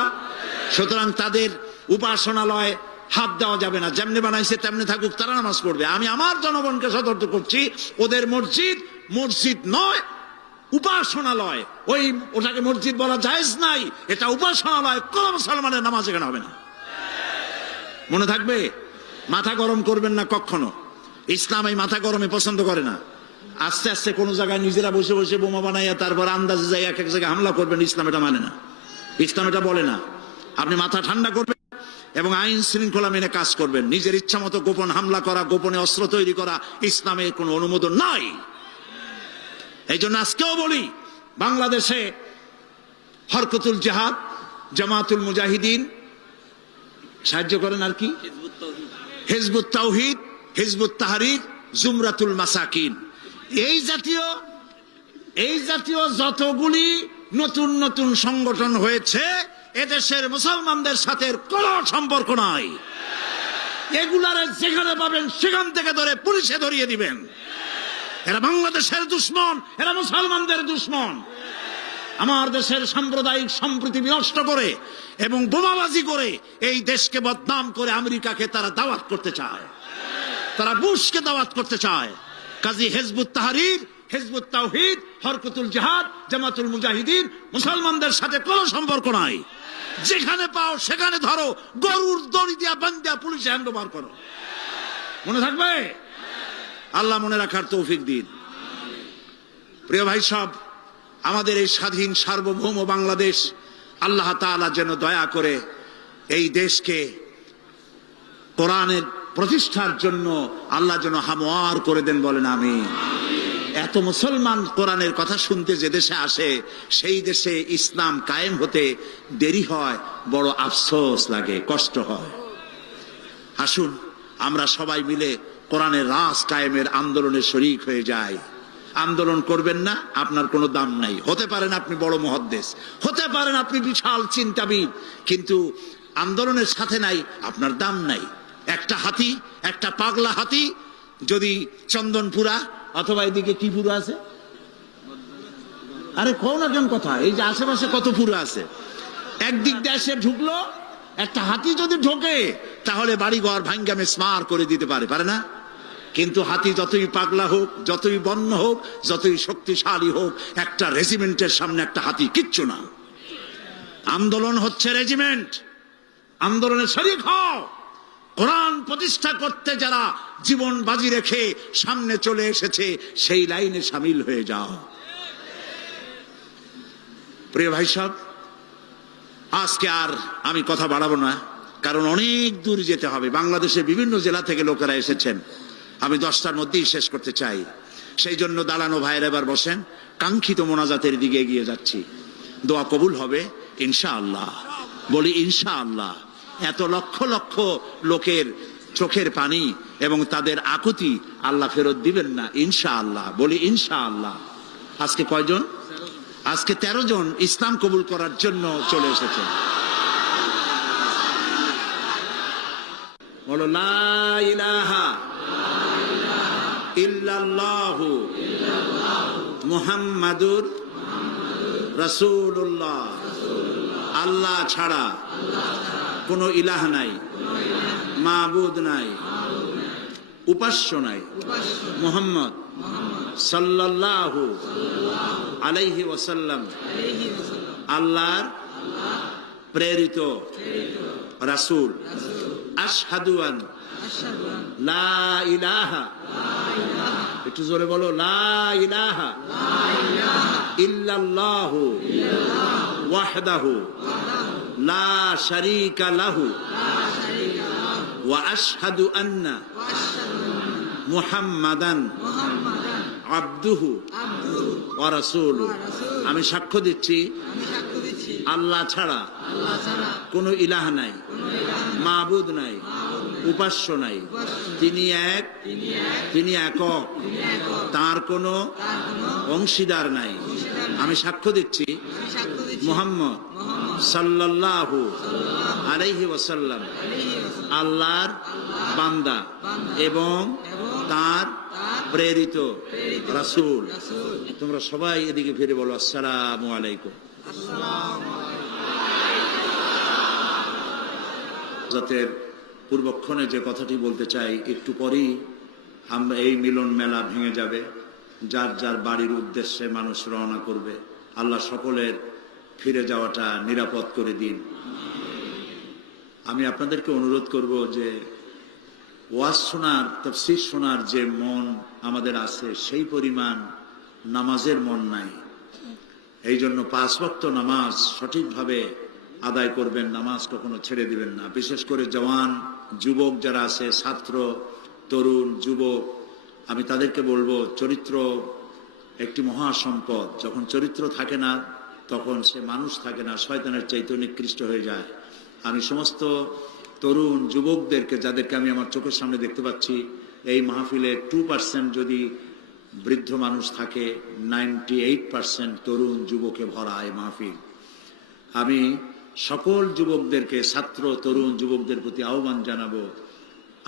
সুতরাং তাদের উপাসনালয় হাত দেওয়া যাবে না। যেমনি বানাইছে তেমনি থাকুক, তারা নামাজ পড়বে। আমি আমার জনগণকে সতর্ক করছি, ওদের মসজিদ নয়, উপাসনালয়। ওটাকে মসজিদ বলা জায়েজ নাই, এটা উপাসনালয়। কোন মুসলমানের নামাজ এখানে হবে না, মনে থাকবে। মাথা গরম করবেন না কখনো। ইসলাম এই মাথা গরমে পছন্দ করে না। আস্তে আস্তে কোন জায়গায় নিজেরা বসে বসে বোমা বানাইয়া তারপর আন্দাজে যাই এক জায়গায় হামলা করবেন, ইসলাম এটা মানে না, ইসলাম এটা বলে না। আপনি মাথা ঠান্ডা করবেন এবং আইন শৃঙ্খলা মেনে কাজ করবেন। নিজের ইচ্ছা মতো গোপন হামলা করা, গোপনে অস্ত্র তৈরি করা ইসলামের কোনো অনুমোদন নাই। এই জন্য আজকেও বলি, বাংলাদেশে হরকতুল জিহাদ, জামাতুল মুজাহিদিন সাহায্য করেন, আর কি হিজবুত তাওহীদ, হিজবুত তাহরীর, জুমরাতুল মাসাকিন, এই জাতীয় যতগুলি নতুন নতুন সংগঠন হয়েছে, এদেশের মুসলমানদের সাথে কোনো সম্পর্ক নাই। এগুলারে যেখানে পাবেন সেখান থেকে ধরে পুলিশে ধরিয়ে দিবেন। এরা বাংলাদেশের দুশ্মন, এরা মুসলমানদের দুশ্মন। আমার দেশের সাম্প্রদায়িক সম্প্রীতি বিনষ্ট করে এবং বোমাবাজি করে এই দেশকে বদনাম করে আমেরিকাকে তারা দাওয়াত করতে চায়, তারা বুশকে দাওয়াত করতে চায়। কাজী হিজবুত তাহরীর, হিজবুত তাওহীদ, হরকতুল জিহাদ, জামাতুল মুজাহিদিন মুসলমানদের সাথে কোনো সম্পর্ক নাই। যেখানে পাও সেখানে ধরো, গরুর দড়ি দিয়া বান্ধিয়া পুলিশে হ্যান্ডওভার করো, মনে থাকবে। আল্লাহ মনে রাখার তৌফিক দিন। প্রিয় ভাই সব, আমাদের এই স্বাধীন সার্বভৌম বাংলাদেশ, আল্লাহ তাআলা যেন দয়া করে এই দেশকে কোরআনের প্রতিষ্ঠার জন্য আল্লাহ যেন হামওয়ার করে দেন, বলেন আমিন। এত মুসলমান কোরআনের কথা শুনতে যে দেশে আসে, সেই দেশে ইসলাম কায়েম হতে দেরি হয়, বড় আফসোস লাগে, কষ্ট হয়। আসুন আমরা সবাই মিলে কোরআনের রাজ কায়েমের আন্দোলনে শরীক হয়ে যাই। আন্দোলন করবেন না, আপনার কোনো দাম নাই। হতে পারেন আপনি বড় মুহাদ্দিস, হতে পারেন আপনি বিশাল চিন্তাবিদ, কিন্তু আন্দোলনের সাথে নাই, আপনার দাম নাই। একটা হাতি, একটা পাগলা হাতি যদি চন্দনপুরা অথবা এদিকে কি পুরা আছে, আরে কোন একজন কথা, এই যে আশেপাশে কত পুরা আছে, একদিক দিয়ে এসে ঢুকলো, একটা হাতি যদি ঢোকে তাহলে বাড়িঘর ভাঙ্গা মেসমার করে দিতে পারে না? কিন্তু হাতি যতই পাগলা হোক, যতই বন্য হোক, যতই শক্তিশালী হোক, একটা রেজিমেন্টের সামনে একটা হাতি কিচ্ছু না। আন্দোলন হচ্ছে রেজিমেন্ট, আন্দোলনে শরীক হও। কোরআন প্রতিষ্ঠা করতে যারা জীবন বাজি রেখে সামনে চলে এসেছে, সেই লাইনে সামিল হয়ে যাও। প্রিয় ভাই সব, আজকে আর আমি কথা বাড়াবো না, কারণ অনেক দূর যেতে হবে। বাংলাদেশের বিভিন্ন জেলা থেকে লোকেরা এসেছেন, আমি 10টার মধ্যেই শেষ করতে চাই। সেই জন্য দালানো ভাইয়ের এবার বসেন, কাঙ্ক্ষিত মোনাজাতের দিকে এগিয়ে যাচ্ছি। দোয়া কবুল হবে ইনশাআল্লাহ, বলি ইনশাআল্লাহ। এত লক্ষ লক্ষ লোকের চোখের পানি এবং তাদের আকুতি আল্লাহ ফেরত দিবেন না ইনশাআল্লাহ, বলি ইনশাআল্লাহ। আজকে কয়জন? আজকে 13 জন ইসলাম কবুল করার জন্য চলে এসেছে। বলো লা ইলাহা ইল্লাল্লাহু মুহাম্মাদুর রাসূলুল্লাহ। আল্লাহ ছাড়া কোনো ইলাহ নাই, মাবুদ নাই, উপাস্য নাই। মুহাম্মদ সাল্লাল্লাহু আলাইহি ওয়াসাল্লাম আল্লাহর প্রেরিত রাসূল। আশহাদু আন লা ইলাহা, একটু জোরে বলো, লা ইলাহা ইল্লাল্লাহু ওয়াহদাহু লা শারীকা লাহু ওয়া আশহাদু আন্না মুহাম্মাদান আবদুহু ওয়া রাসূলুহু। আমি সাক্ষ্য দিচ্ছি আল্লাহ ছাড়া কোনো ইলাহ নাই, মাবুদ নাই, উপাস্য নাই। তিনি এক, তিনি একক, তার কোনো অংশীদার নাই। আমি সাক্ষ্য দিচ্ছি মুহাম্মদ সাল্লাল্লাহু আলাইহি ওয়াসাল্লাম আল্লাহর বান্দা এবং তার প্রেরিত রাসূল। তোমরা সবাই এদিকে ফিরে বলো আসসালামু আলাইকুম। জাতের পূর্বক্ষণে যে কথাটি বলতে চাই, একটু পরেই আমরা এই মিলন মেলা ভেঙে যাবে, যার যার বাড়ির উদ্দেশ্যে মানুষ রওনা করবে। আল্লাহ সকলের ফিরে যাওয়াটা নিরাপদ করে দিন। আমি আপনাদেরকে অনুরোধ করব যে ওয়াজ শোনার, তাফসীর শোনার যে মন আমাদের আছে, সেই পরিমাণ নামাজের মন নাই। এই জন্য 5 ওয়াক্ত নামাজ সঠিকভাবে আদায় করবেন, নামাজ কখনো ছেড়ে দিবেন না। বিশেষ করে জওয়ান যুবক যারা আছে, ছাত্র, তরুণ, যুবক, আমি তাদেরকে বলবো, চরিত্র একটি মহা সম্পদ। যখন চরিত্র থাকে না তখন সে মানুষ থাকে না, শয়তানের চাইতে নিকৃষ্ট হয়ে যায়। আমি সমস্ত তরুণ যুবকদেরকে, যাদেরকে আমি আমার চোখের সামনে দেখতে পাচ্ছি, এই মাহফিলে 2% যদি বৃদ্ধ মানুষ থাকে, 98% তরুণ যুবকে ভরা এই মাহফিল। আমি সকল যুবকদেরকে, ছাত্র, তরুণ যুবকদের প্রতি আহ্বান জানাবো,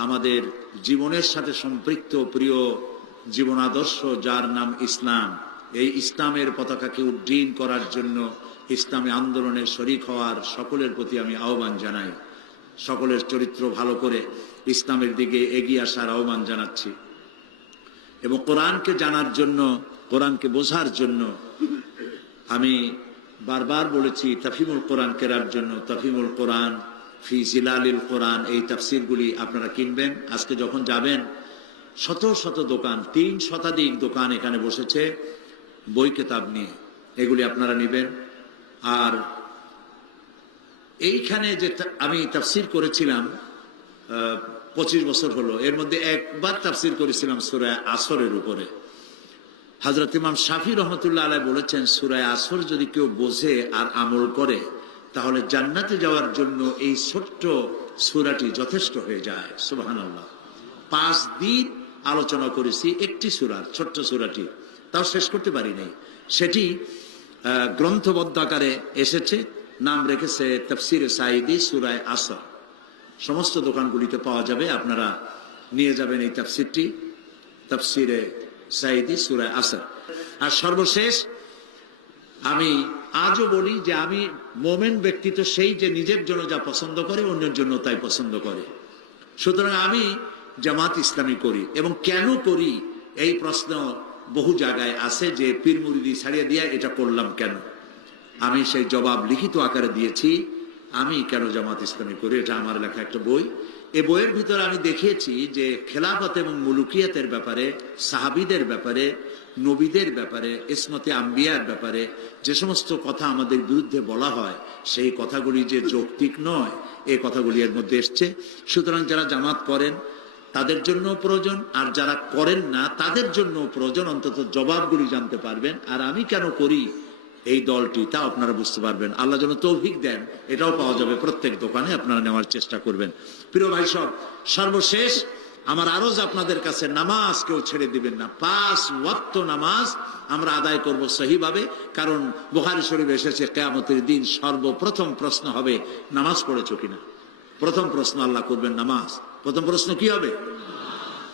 আমাদের জীবনের সাথে সম্পৃক্ত প্রিয় জীবন আদর্শ যার নাম ইসলাম, এই ইসলামের পতাকাকে উড্ডীন করার জন্য ইসলামী আন্দোলনে শরীক হওয়ার সকলের প্রতি আমি আহ্বান জানাই। সকলের চরিত্র ভালো করে ইসলামের দিকে এগিয়ে আসার আহ্বান জানাচ্ছি। এবং কোরআনকে জানার জন্য, কোরআনকে বোঝার জন্য আমি বারবার বলেছি, তাফহিমুল কোরআন কেরার জন্য তাফহিমুল কোরআন ফি জিলালিল কোরআন, এই তাফসিরগুলি আপনারা কিনবেন। আজকে যখন যাবেন, শত শত দোকান, 3 শতাধিক দোকান এখানে বসেছে বই কিতাব নিয়ে, এগুলি আপনারা নেবেন। আর এইখানে যে আমি তাফসির করেছিলাম 25 বছর হলো, এর মধ্যে একবার তাফসির করেছিলাম সূরা আসরের উপরে। হযরত ইমাম শাফি রহমতুল্লাহ আলাইহি বলেছেন, সূরা আসর যদি কেউ বোঝে আর আমল করে, তাহলে জান্নাতে যাওয়ার জন্য এই ছোট্ট সূরাটি যথেষ্ট হয়ে যায়। সুবহানাল্লাহ। 5 দিন আলোচনা করেছি একটি সূরার, ছোট্ট সূরাটি, তাও শেষ করতে পারি নাই। সেটি গ্রন্থবদ্ধ আকারে এসেছে, নাম রেখেছে তাফসিরে সাঈদী সূরা আসর। সমস্ত দোকানগুলিতে পাওয়া যাবে, আপনারা নিয়ে যাবেন এই তাফসিরটি, তাফসিরে সাঈদী সূরা আসর। আর সর্বশেষ আমি আজও বলি যে আমি মোমেন ব্যক্তি তো সেই যে নিজের জন্য যা পছন্দ করে অন্যের জন্য তাই পছন্দ করে। সুতরাং আমি জামাত ইসলামী করি, এবং কেন করি এই প্রশ্ন বহু জায়গায় আছে যে পীর মুরিদি ছাড়িয়ে দিয়ে এটা করলাম কেন। আমি সেই জবাব লিখিত আকারে দিয়েছি। আমি কেন জামাত ইসলামী করি, এটা আমার লেখা একটা বই। এই বইয়ের ভিতরে আমি দেখিয়েছি যে খেলাফত এবং মুলুকিয়াতের ব্যাপারে, সাহাবীদের ব্যাপারে, নবীদের ব্যাপারে, ইসমতে আম্বিয়ার ব্যাপারে যে সমস্ত কথা আমাদের বিরুদ্ধে বলা হয়, সেই কথাগুলি যে যৌক্তিক নয়, এই কথাগুলি এর মধ্যে এসছে। সুতরাং যারা জামাত করেন তাদের জন্য প্রয়োজন, আর যারা করেন না তাদের জন্য প্রয়োজন, অন্তত জবাবগুলি জানতে পারবেন। আর আমি কেন করি এই দলটি, তা আপনারা বুঝতে পারবেন। আল্লাহ যেন তৌফিক দেন, এটাও পাওয়া যাবে প্রত্যেক দোকানে, আপনারা নেওয়ার চেষ্টা করবেন। প্রিয় ভাই সব, সর্বশেষ আমার আরজ আপনাদের কাছে, নামাজ কেউ ছেড়ে দিবেন না। 5 ওয়াক্ত নামাজ আমরা আদায় করব সহিভাবে, কারণ বুখারী শরীফে এসেছে কিয়ামতের দিন সর্বপ্রথম প্রশ্ন হবে নামাজ পড়েছো কিনা। প্রথম প্রশ্ন আল্লাহ করবেন নামাজ। প্রথম প্রশ্ন কি হবে?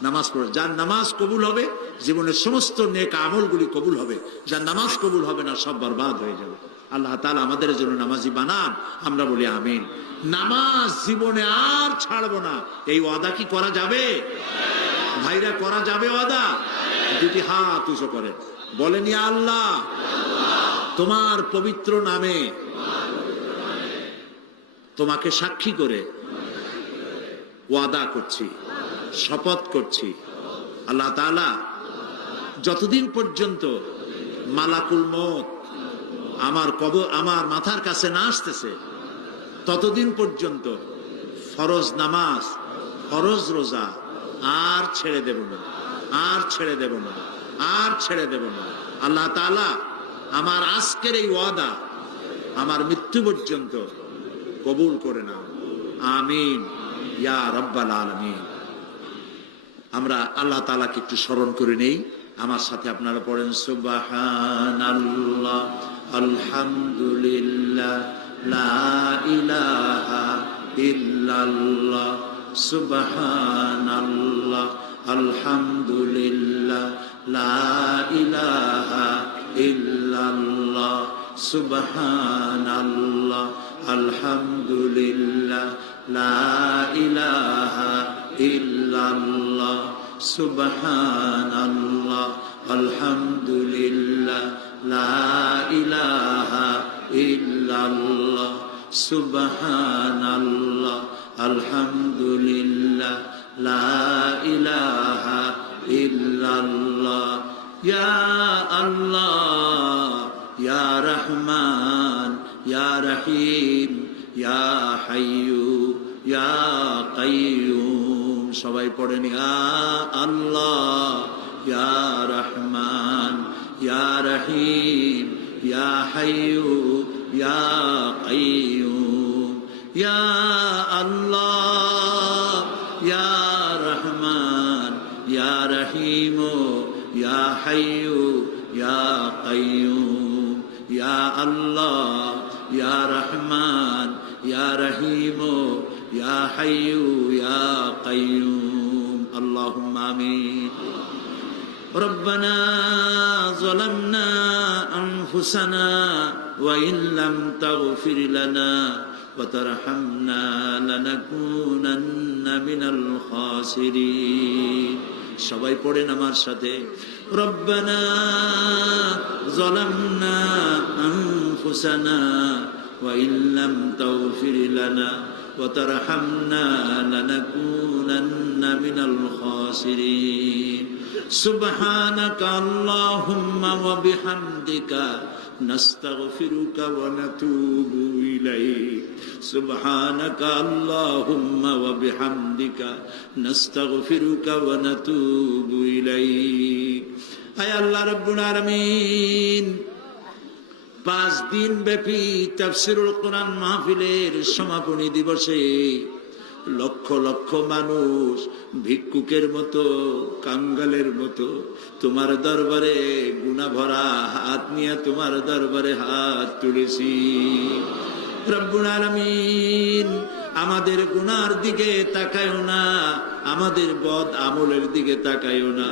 নামাজ পড়ে। যার নামাজ কবুল হবে জীবনের সমস্ত নেক আমলগুলি কবুল হবে, যার নামাজ কবুল হবে না সব বরবাদ হয়ে যাবে। আল্লাহ তাআলা আমাদের জন্য নামাজি বানান, আমরা বলি আমিন। নামাজ জীবনে আর ছাড়বো না, এই ওয়াদা কি করা যাবে ভাইরা? করা যাবে ওয়াদা? দুটি হাত উঁচু করেন, বলেন ইয়া আল্লাহ, তোমার পবিত্র নামে তোমাকে সাক্ষী করে ওয়াদা করছি, শপথ করছি, আল্লাহ তাআলা যতদিন পর্যন্ত মালাকুল মউত আমার মাথার কাছে না আসতেছে, ততদিন পর্যন্ত ফরজ নামাজ, ফরজ রোজা আর ছেড়ে দেব না, আর ছেড়ে দেব না, আর ছেড়ে দেব না। আল্লাহ তাআলা আমার আজকের এই ওয়াদা আমার মৃত্যু পর্যন্ত কবুল করে নাও, আমিন ইয়া রাব্বাল আলামিন। আমরা আল্লাহ তাআলাকে একটু স্মরণ করে নেই, আমার সাথে আপনারা পড়েন সুবহানাল্লাহ, আলহামদুলিল্লাহ, লা ইলাহা ইল্লাল্লাহ, সুবহানাল্লাহ, আলহামদুলিল্লাহ, লা ইলাহা ইল্লাল্লাহ, সুবহানাল্লাহ, আলহামদুলিল্লাহ, লা ইলাহা ইল্লাল্লাহ, সুবহানাল্লাহ, আলহামদুলিল্লাহ, লা ইলাহা ইল্লাল্লাহ, সুবহানাল্লাহ, আলহামদুলিল্লাহ, লা ইলাহা ইল্লাল্লাহ। ইয়া আল্লাহ, ইয়া রহমান, ইয়া রহিম, ইয়া হাইয়ু, ইয়া কাইয়ুম। সবাই পড়েন ইয়া আল্লাহ, ইয়া রহমান, ইয়া রহিম, ইয়া হাইয়ু, ইয়া কাইয়ুম। ইয়া আল্লাহ, ইয়া রহমান, ইয়া রহিম, ইয়া হাইয়ু, ইয়া কাইয়ুম। ইয়া আল্লাহ, ইয়া রহমান, ইয়া রহিম, ইয়া হাইয়ু, ইয়া কাইয়ুম। আল্লাহুম্মা আমিন। ربنا ظلمنا أنفسنا وإن لم تغفر لنا وترحمنا لنكونن من الخاسرين। সবাই পড়েন আমার সাথে, ربنا ظلمنا أنفسنا وإن لم تغفر لنا وترحمنا لنكونن من الخاسرين। سبحانك اللهم وبحمدك نستغفرك ونتوب إليك। سبحانك اللهم وبحمدك نستغفرك ونتوب إليك। আয় আল্লাহ রাব্বুল আলামিন, 5 দিন ব্যাপী তাফসীরুল কোরআন মাহফিলের সমাপনী দিবসে লক্ষ লক্ষ মানুষ ভিক্ষুকের মতো, কাঙ্গালের মতো তোমার দরবারে গুনাহ ভরা হাত নিয়ে তোমার দরবারে হাত তুলেছি। রব্বুল আলামিন, আমাদের গুনার দিকে তাকায়ও না, আমাদের বদ আমলের দিকে তাকায়ও না,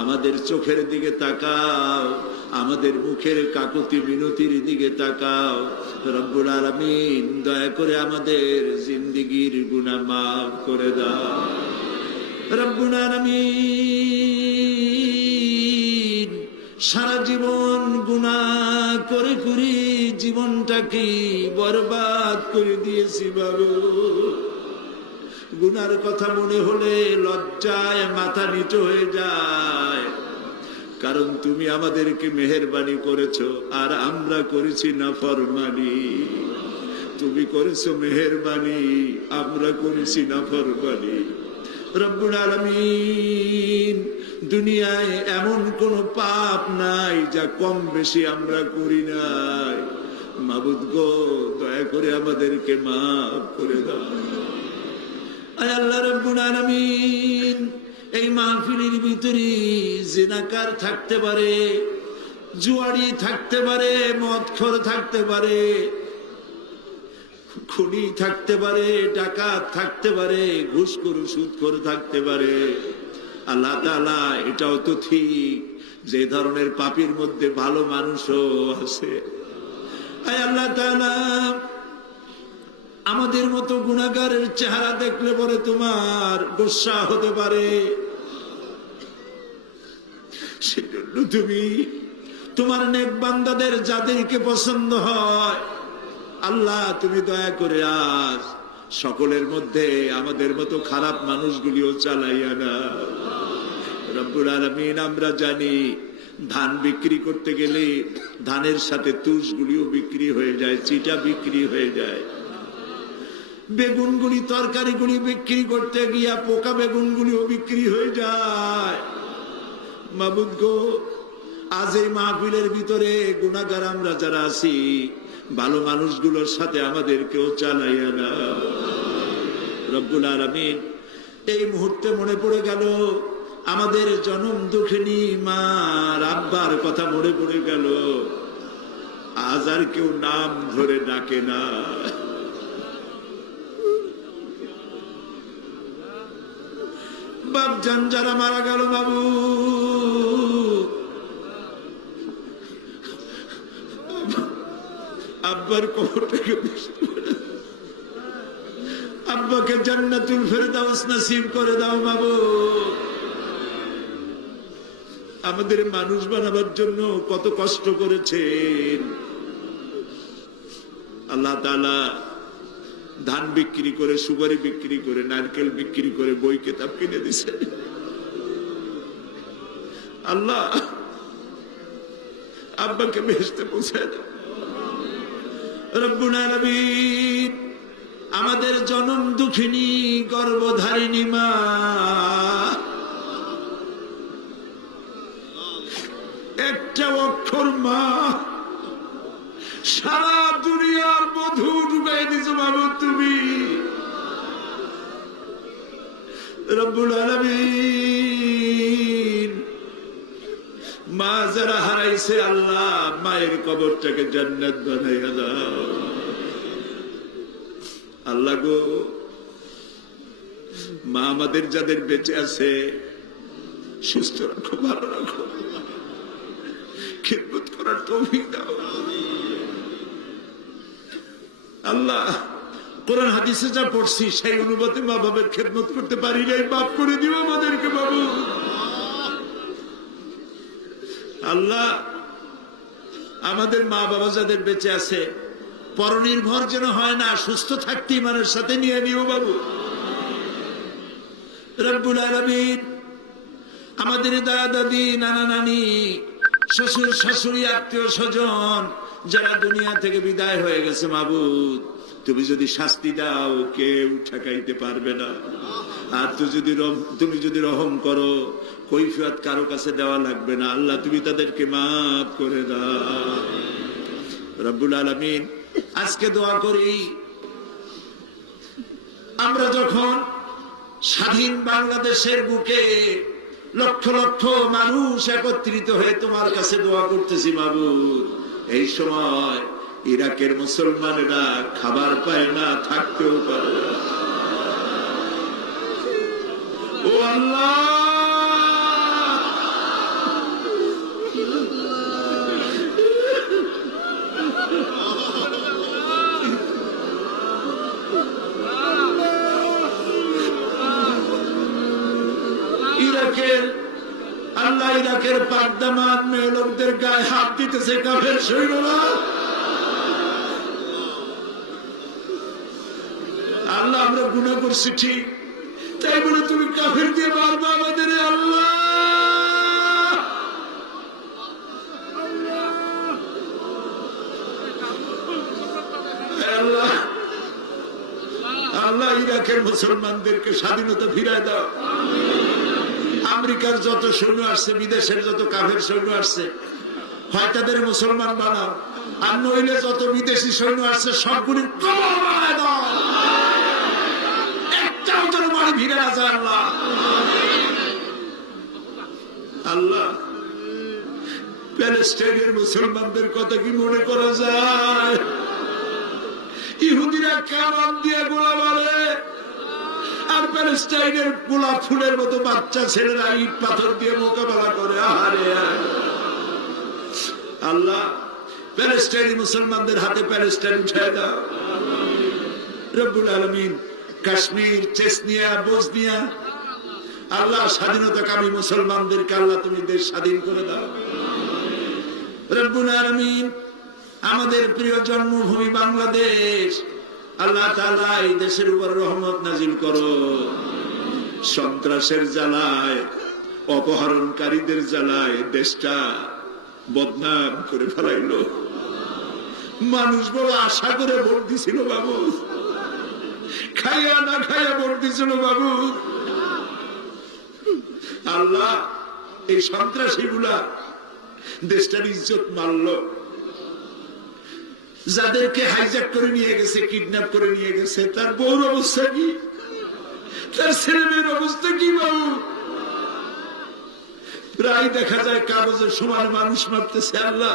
আমাদের চোখের দিকে তাকাও, আমাদের মুখের কাকুতি মিনতির দিকে তাকাও। রব্বুল আলামিন, দয়া করে আমাদের জিন্দেগীর গুনাহ মাফ করে দাও। রব্বুল আলামিন, সারা জীবন গুনাহ করে করে জীবনটাকে বরবাদ করে দিয়েছি বাবু। গুনার কথা মনে হলে লজ্জায় মাথা নিচু হয়ে যায়, কারণ তুমি আমাদেরকে মেহেরবানি করেছো আর আমরা করেছি নাফরমানি। তুমি করেছো মেহেরবানি, আমরা করেছি নাফরমানি। রব্বুল আলামিন, দুনিয়ায় এমন কোন পাপ নাই যা কম বেশি আমরা করি নাই। মাবুদ গো, দয়া করে আমাদেরকে মাফ করে দাও। আয় আল্লাহ রব্বুল আলামিন, এই মাহফিলের ভিতরে জিনাকার থাকতে পারে, জুয়ারি থাকতে পারে, মদখোর থাকতে পারে, খুনি থাকতে পারে, ডাকাত থাকতে পারে, ঘুষখোর সুদখোর থাকতে পারে। আল্লাহ তাআলা, এটাও তো ঠিক যে ধরনের পাপীর মধ্যে ভালো মানুষও আছে। আয় আল্লাহ তাআলা, আমাদের মতো গুনাহগারের চেহারা দেখলে পরে তোমার গোসা হতে পারে। সেজন্য তুমি তোমার নেক বান্দাদের যাদেরকে পছন্দ হয়, আল্লাহ তুমি দয়া করে আজ সকলের মধ্যে আমাদের মতো খারাপ মানুষগুলিও চালাইয়া না। রব্বুল আলামিন, আমরা জানি ধান বিক্রি করতে গেলে ধানের সাথে তুষগুলিও বিক্রি হয়ে যায়, চিটা বিক্রি হয়ে যায়। বেগুনগুলি, তরকারিগুলি বিক্রি করতে গিয়া পোকা বেগুনগুলিও বিক্রি হয়ে যায়। মাবুদ গো, আজ এই মাহফিলের ভিতরে গুনাহগার আমরা যারা আছি, ভালো মানুষগুলোর সাথে আমাদেরকেও চালাইয়া না। রব্বুল আলামিন, এই মুহূর্তে মনে পড়ে গেল আমাদের জনম দুঃখিনী মা আব্বার কথা মনে পড়ে গেল। আজ আর কেউ নাম ধরে ডাকে না। বাপজান যারা মারা গেল, বাবু আব্বার কবরটাকে, আব্বাকে জান্নাতুল ফেরদাউস নসিব করে দাও বাবু। আমাদের মানুষ বানাবার জন্য কত কষ্ট করেছেন। আল্লাহ তাআলা ধান বিক্রি করে, সুপারি বিক্রি করে, নারকেল বিক্রি করে বই কিতাব কিনে দিছে। আল্লাহ আব্বাকে বেহেশতে পৌঁছায় দাও। রব্বুল আলামিন, আমাদের জনম দুঃখিনী গর্ভধারিণী মা, একটা অক্ষর মা, সারা দুনিয়ার মধু ডুবাই দিছো বাবু তুমি। রব্বুল আলামিন, মা যারা হারাইছে, আল্লাহ মায়ের কবরটাকে জান্নাত বানাইয়া দাও। আল্লাহ গো, মা আমাদের যাদের বেঁচে আছে সুস্থ রাখো, ভালো রাখো, খিদমত করার তৌফিক দাও। আল্লাহ, কোরআন হাদিসে যা পড়ছি সেই অনুপাতে মা বাবার খিদমত করতে পারি নাই, মাফ করে দিও আমাদেরকে বাবু। আল্লাহ, আমাদের মা বাবা যাদের বেঁচে আছে পরনির্ভর যেন হয় না, সুস্থ থাকতে ইমানের সাথে নিয়ে নিও বাবু। রব্বুল আলামিন, আমাদের দাদা দাদি, নানা নানি, শ্বশুর শাশুড়ি, আত্মীয় স্বজন যারা দুনিয়া থেকে বিদায় হয়ে গেছে, মাবুদ তুমি যদি শাস্তি দাও কেউ ঠেকাইতে পারবে না। আর তুমি যদি রহম করো, কৈফিয়ত কারো কাছে দেওয়া লাগবে না। আল্লাহ তুমি তাদেরকে মাফ করে দাও। রব্বুল আলামিন, আজকে দোয়া করি, আমরা যখন স্বাধীন বাংলাদেশের বুকে লক্ষ লক্ষ মানুষ একত্রিত হয়ে তোমার কাছে দোয়া করতেছি মাবুদ, এই সময় ইরাকের মুসলমানেরা খাবার পায় না, থাকতেও পারে না। ও আল্লাহ, আল্লাহ ইরাকের পাকদামান মেয়ে লোকদের গায়ে হাত দিতেছে কাফের সৈন্যরা। আল্লাহ, আমরা গুনাহ করছি ঠিক, তাই বলে তুমি কাফের দিয়ে মারবা আমাদের আল্লাহ। আল্লাহ আল্লাহ ইরাকের মুসলমানদেরকে স্বাধীনতা ফিরায় দাও। আমেরিকার যত সৈন্য আসছে, বিদেশের যত কাফের সৈন্য আসছে, হয় তাদের মুসলমান বানাও, আর নইলে যত বিদেশি সৈন্য আসছে সবগুলির কবর বানায় দাও। একটাও যেন বাড়ি ফিরে না যায় আল্লাহ। আল্লাহ প্যালেস্টাইনের মুসলমানদের কথা কি মনে করা যায়? ইহুদিরা কামান দিয়ে গোলা মারে, আর প্যালেস্টাইনের গোলাপ ফুলের মতো বাচ্চা ছেলেরা ইট পাথর দিয়ে মোকাবেলা করে। আহারে আল্লাহ প্যালেস্টাইনি মুসলমানদের হাতে প্যালেস্টাইন উঠায় দাও রব্বুল আলামিন। কাশ্মীর, চেচনিয়া, বসনিয়া, আল্লাহ স্বাধীনতাকামী মুসলমানদেরকে আল্লাহ তুমি দেশ স্বাধীন করে দাও রব্বুল আলামিন। আমাদের প্রিয় জন্মভূমি বাংলাদেশ, আল্লাহ তাআলা এই দেশের উপর রহমত নাজিল করো। সন্ত্রাসের জ্বালায়, অপহরণকারীদের জ্বালায় দেশটা বদনাম করে ফেলাইলো। মানুষ বড় আশা করে ভোট দিছিল বাবু, খাইয়া না খাইয়া ভোট দিছিল বাবু। আল্লাহ এই সন্ত্রাসী গুলা দেশটার ইজ্জত মারল। যাদেরকে হাইজ্যাক করে নিয়ে গেছে, কিডন্যাপ করে নিয়ে গেছে, তার বউর অবস্থা কি, তার ছেলে মেয়ের অবস্থা কি বাবু? প্রায় দেখা যায় কাগজের সমান মানুষ মারতেছে। আল্লাহ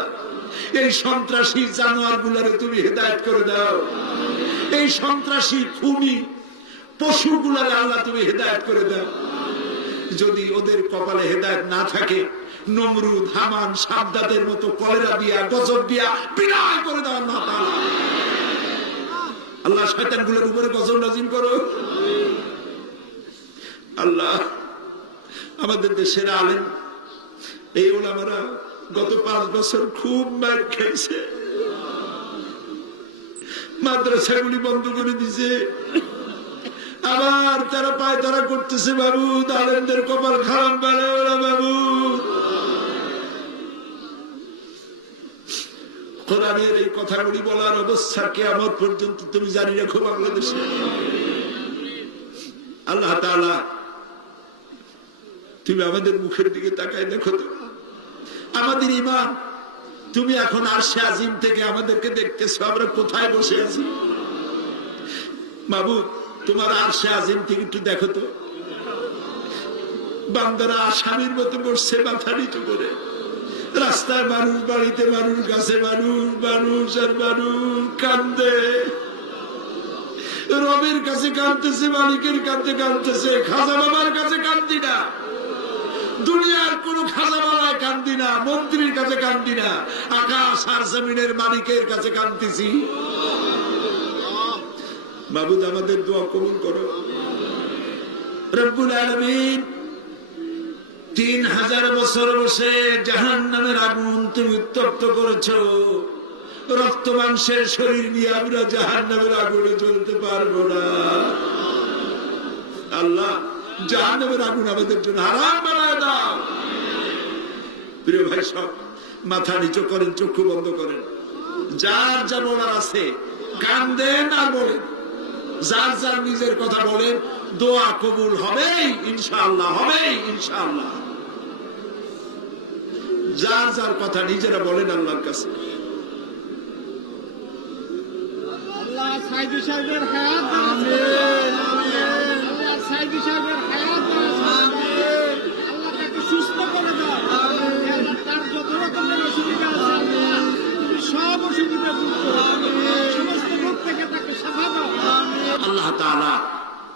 এই সন্ত্রাসী জানোয়ার গুলারে তুমি হেদায়েত করে দাও। এই সন্ত্রাসী খুনি পশু গুলারে আল্লাহ তুমি হেদায়েত করে দাও। যদি ওদের কপালে হেদায়েত না থাকে, নমরুদ, হামান, সাদ্দাদের মতো কলেরা দিয়া, গজব দিয়া বিনাশ করে দাও আল্লাহ তাআলা। আল্লাহ শয়তান গুলোর উপরে গজব নাজিল করো। আল্লাহ আমাদের দেশের আলেম, এই ওলামারা গত 5 বছর খুব মার খাইছে, মাদ্রাসাগুলি বন্ধ করে দিছে, আবার তারা পায় তারা করতেছে বাবু। আলেমদের কপাল খারাপ বানায় ওরা বাবু। কোরআনের এই কথাগুলি বলার অবস্থা কিয়ামত পর্যন্ত তুমি জানি রাখো বাংলাদেশে। আল্লাহ তাআলা তুমি আমাদের মুখের দিকে তাকায় দেখো তো, আমাদের ঈমান তুমি এখন আরশে আজিম থেকে আমাদেরকে দেখতেছো, আমরা কোথায় বসে আছি মাবুদ? তোমার আরশে আজিম থেকে একটু দেখো তো, বান্দারা আসামির মতো বসছে মাথা নিচু করে। রাস্তায় মানুষ, বাড়িতে মানুষ, গাছে মানুষ, মানুষ আর মানুষ কান্দে। রবের কাছে কাঁদতেছে, মালিকের কাছে কাঁদতেছে, খাজা বাবার কাছে কান্দি না, দুনিয়ার কোন খাজা বাবায় কান্দি না, মন্ত্রীর কাছে কান্দি না, আকাশ আর জমিনের মালিকের কাছে কাঁদতেছি। মাবুদ আমাদের দোয়া কবুল করো রব্বুল আলামিন। 3000 বছর বসে জাহান্নামের আগুন তুমি উত্তপ্ত করেছো। রক্ত মাংসের শরীর নিয়ে আমরা জাহান্নামের আগুনে জ্বলতে পারবো না। আল্লাহ জাহান্নামের আগুন আমাদের জন্য হারাম বানায় দাও। প্রিয় ভাই সব মাথা নিচু করেন, চক্ষু বন্ধ করেন। যার যা বলার আছে কান্দেন আর বলেন, যার যার নিজের কথা বলেন, দোয়া কবুল হবেই ইনশাআল্লাহ, হবেই ইনশাআল্লাহ। যার যার কথা নিজেরা বলেন আল্লাহর কাছে। আল্লাহ সাইদি সাহেবের হায়াত আমিন, আল্লাহ সাইদি সাহেবের হায়াত আমিন, আল্লাহ তাকে সুস্থ করে দাও, আল্লাহ তার যত রকমের অসুবিধা আছে আল্লাহ তুমি সব অসুবিধা দূর করো, সমস্ত রোগ থেকে তাকে শাফা দাও। আল্লাহ তাআলা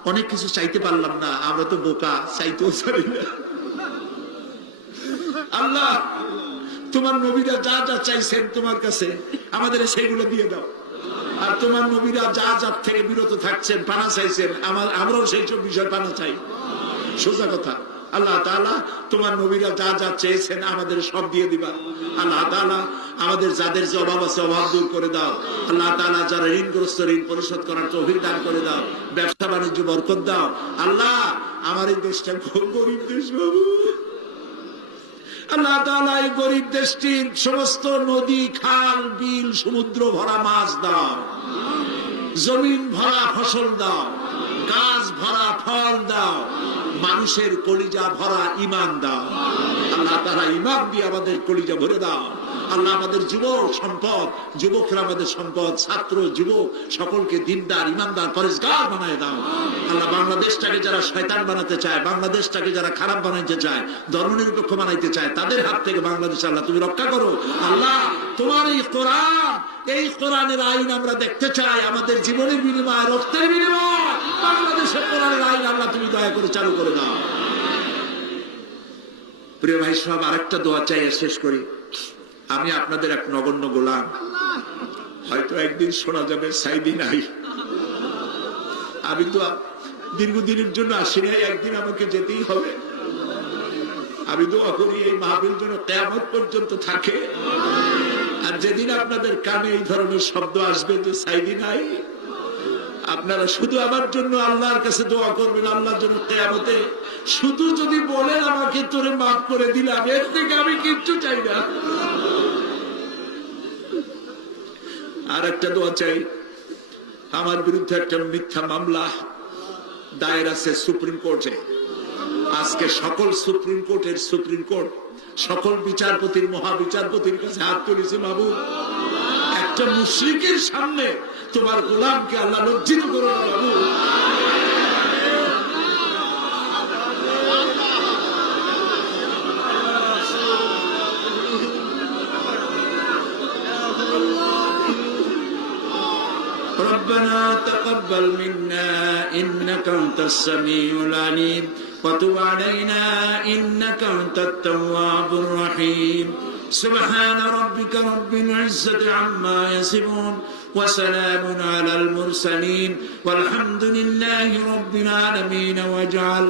অনেক কিছু চাইতে পারলাম না, আমরা তো বোকা, চাইতেও পারি না। আল্লাহ তোমার নবীরা যা যা চাইছেন তোমার কাছে আমাদের সেগুলো দিয়ে দাও। আর তোমার নবীরা যা যার থেকে বিরত থাকছেন, পানা চাইছেন, আমরাও সেই সব বিষয় পানা চাই। সোজা কথা, আল্লাহ তাআলা তোমার নবীরা যা যা চেয়েছেন আমাদের সব দিয়ে দিবা। আল্লাহ তাআলা আমাদের যাদের যে অভাব আছে অভাব দূর করে দাও। আল্লাহ তাআলা যারা ঋণগ্রস্ত ঋণ পরিশোধ করার তৌফিক দান করে দাও। ব্যবসা বাণিজ্য বরকত দাও। আল্লাহ আমার এই দেশটা খুব গরিব দেশ বাবু। আল্লাহ তাআলা এই গরিব দেশটির সমস্ত নদী খাল বিল সমুদ্র ভরা মাছ দাও, জমিন ভরা ফসল দাও, গাছ ভরা ফল দাও, মানুষের কলিজা ভরা ঈমান দাও। আল্লাহ তাআলা ঈমান দিয়ে আমাদের কলিজা ভরে দাও। আল্লাহ আমাদের যুবক সম্পদ, যুবকরা আমাদের সম্পদ, ছাত্র যুবক সকলকে দিনদার ঈমানদার পরেশগার বানায় দাও। আল্লাহ বাংলাদেশটাকে যারা শয়তান বানাতে চায়, বাংলাদেশটাকে যারা খারাপ বানাইতে চায়, ধর্মনিরপেক্ষ বানাইতে চায়, তাদের হাত থেকে বাংলাদেশ আল্লাহ তুমি রক্ষা করো। আল্লাহ তোমার এই কোরআন, এই কোরআনের আইন আমরা দেখতে চাই। আমাদের জীবনের বিনিময়ে, রক্তের বিনিময়ে বাংলাদেশের কোরআনের আইন আল্লাহ তুমি দয়া করে চালু করে দাও। প্রিয় ভাই সব, আরেকটা দোয়া চাই শেষ করি। আমি আপনাদের এক নগণ্য গোলাম। হয়তো একদিন শোনা যাবে সাইদি নাই। আমি তো দীর্ঘদিনের জন্য আসি নাই, একদিন আমাকে যেতেই হবে। আমি দোয়া করি এই মাহফিল যেন কিয়ামত পর্যন্ত থাকে। আর যেদিন আপনাদের কানে এই ধরনের শব্দ আসবে যে সাইদি নাই, আপনারা শুধু আমার জন্য আল্লাহর কাছে দোয়া করবেন, আল্লাহর জন্য কিয়ামতে শুধু যদি বলেন আমাকে তোরে মাফ করে দিলাম, এর থেকে আমি কিচ্ছু চাই না। আর একটা দোয়া চাই। আমার বিরুদ্ধে একটা মিথ্যা মামলা দায়ের আছে সুপ্রিম কোর্টে। আজকে সকল সুপ্রিম কোর্টের সুপ্রিম কোর্ট সকল বিচারপতির মহাবিচারপতির কাছে হাত তুলেছে। মাহবুব, একটা মুশরিকের সামনে তোমার গোলামকে আল্লাহ লজ্জিত করো না বাবু। ربنا تقبل منا إنك أنت السميع العليم وتب علينا إنك أنت التواب الرحيم سبحان ربك رب العزة عما يصفون وسلام على المرسلين والحمد لله رب العالمين واجعل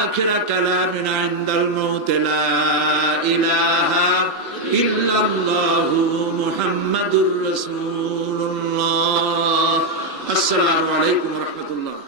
آخر كلامنا عند الموت لا إله إلا الله محمد رسول الله. السلام عليكم ورحمة الله.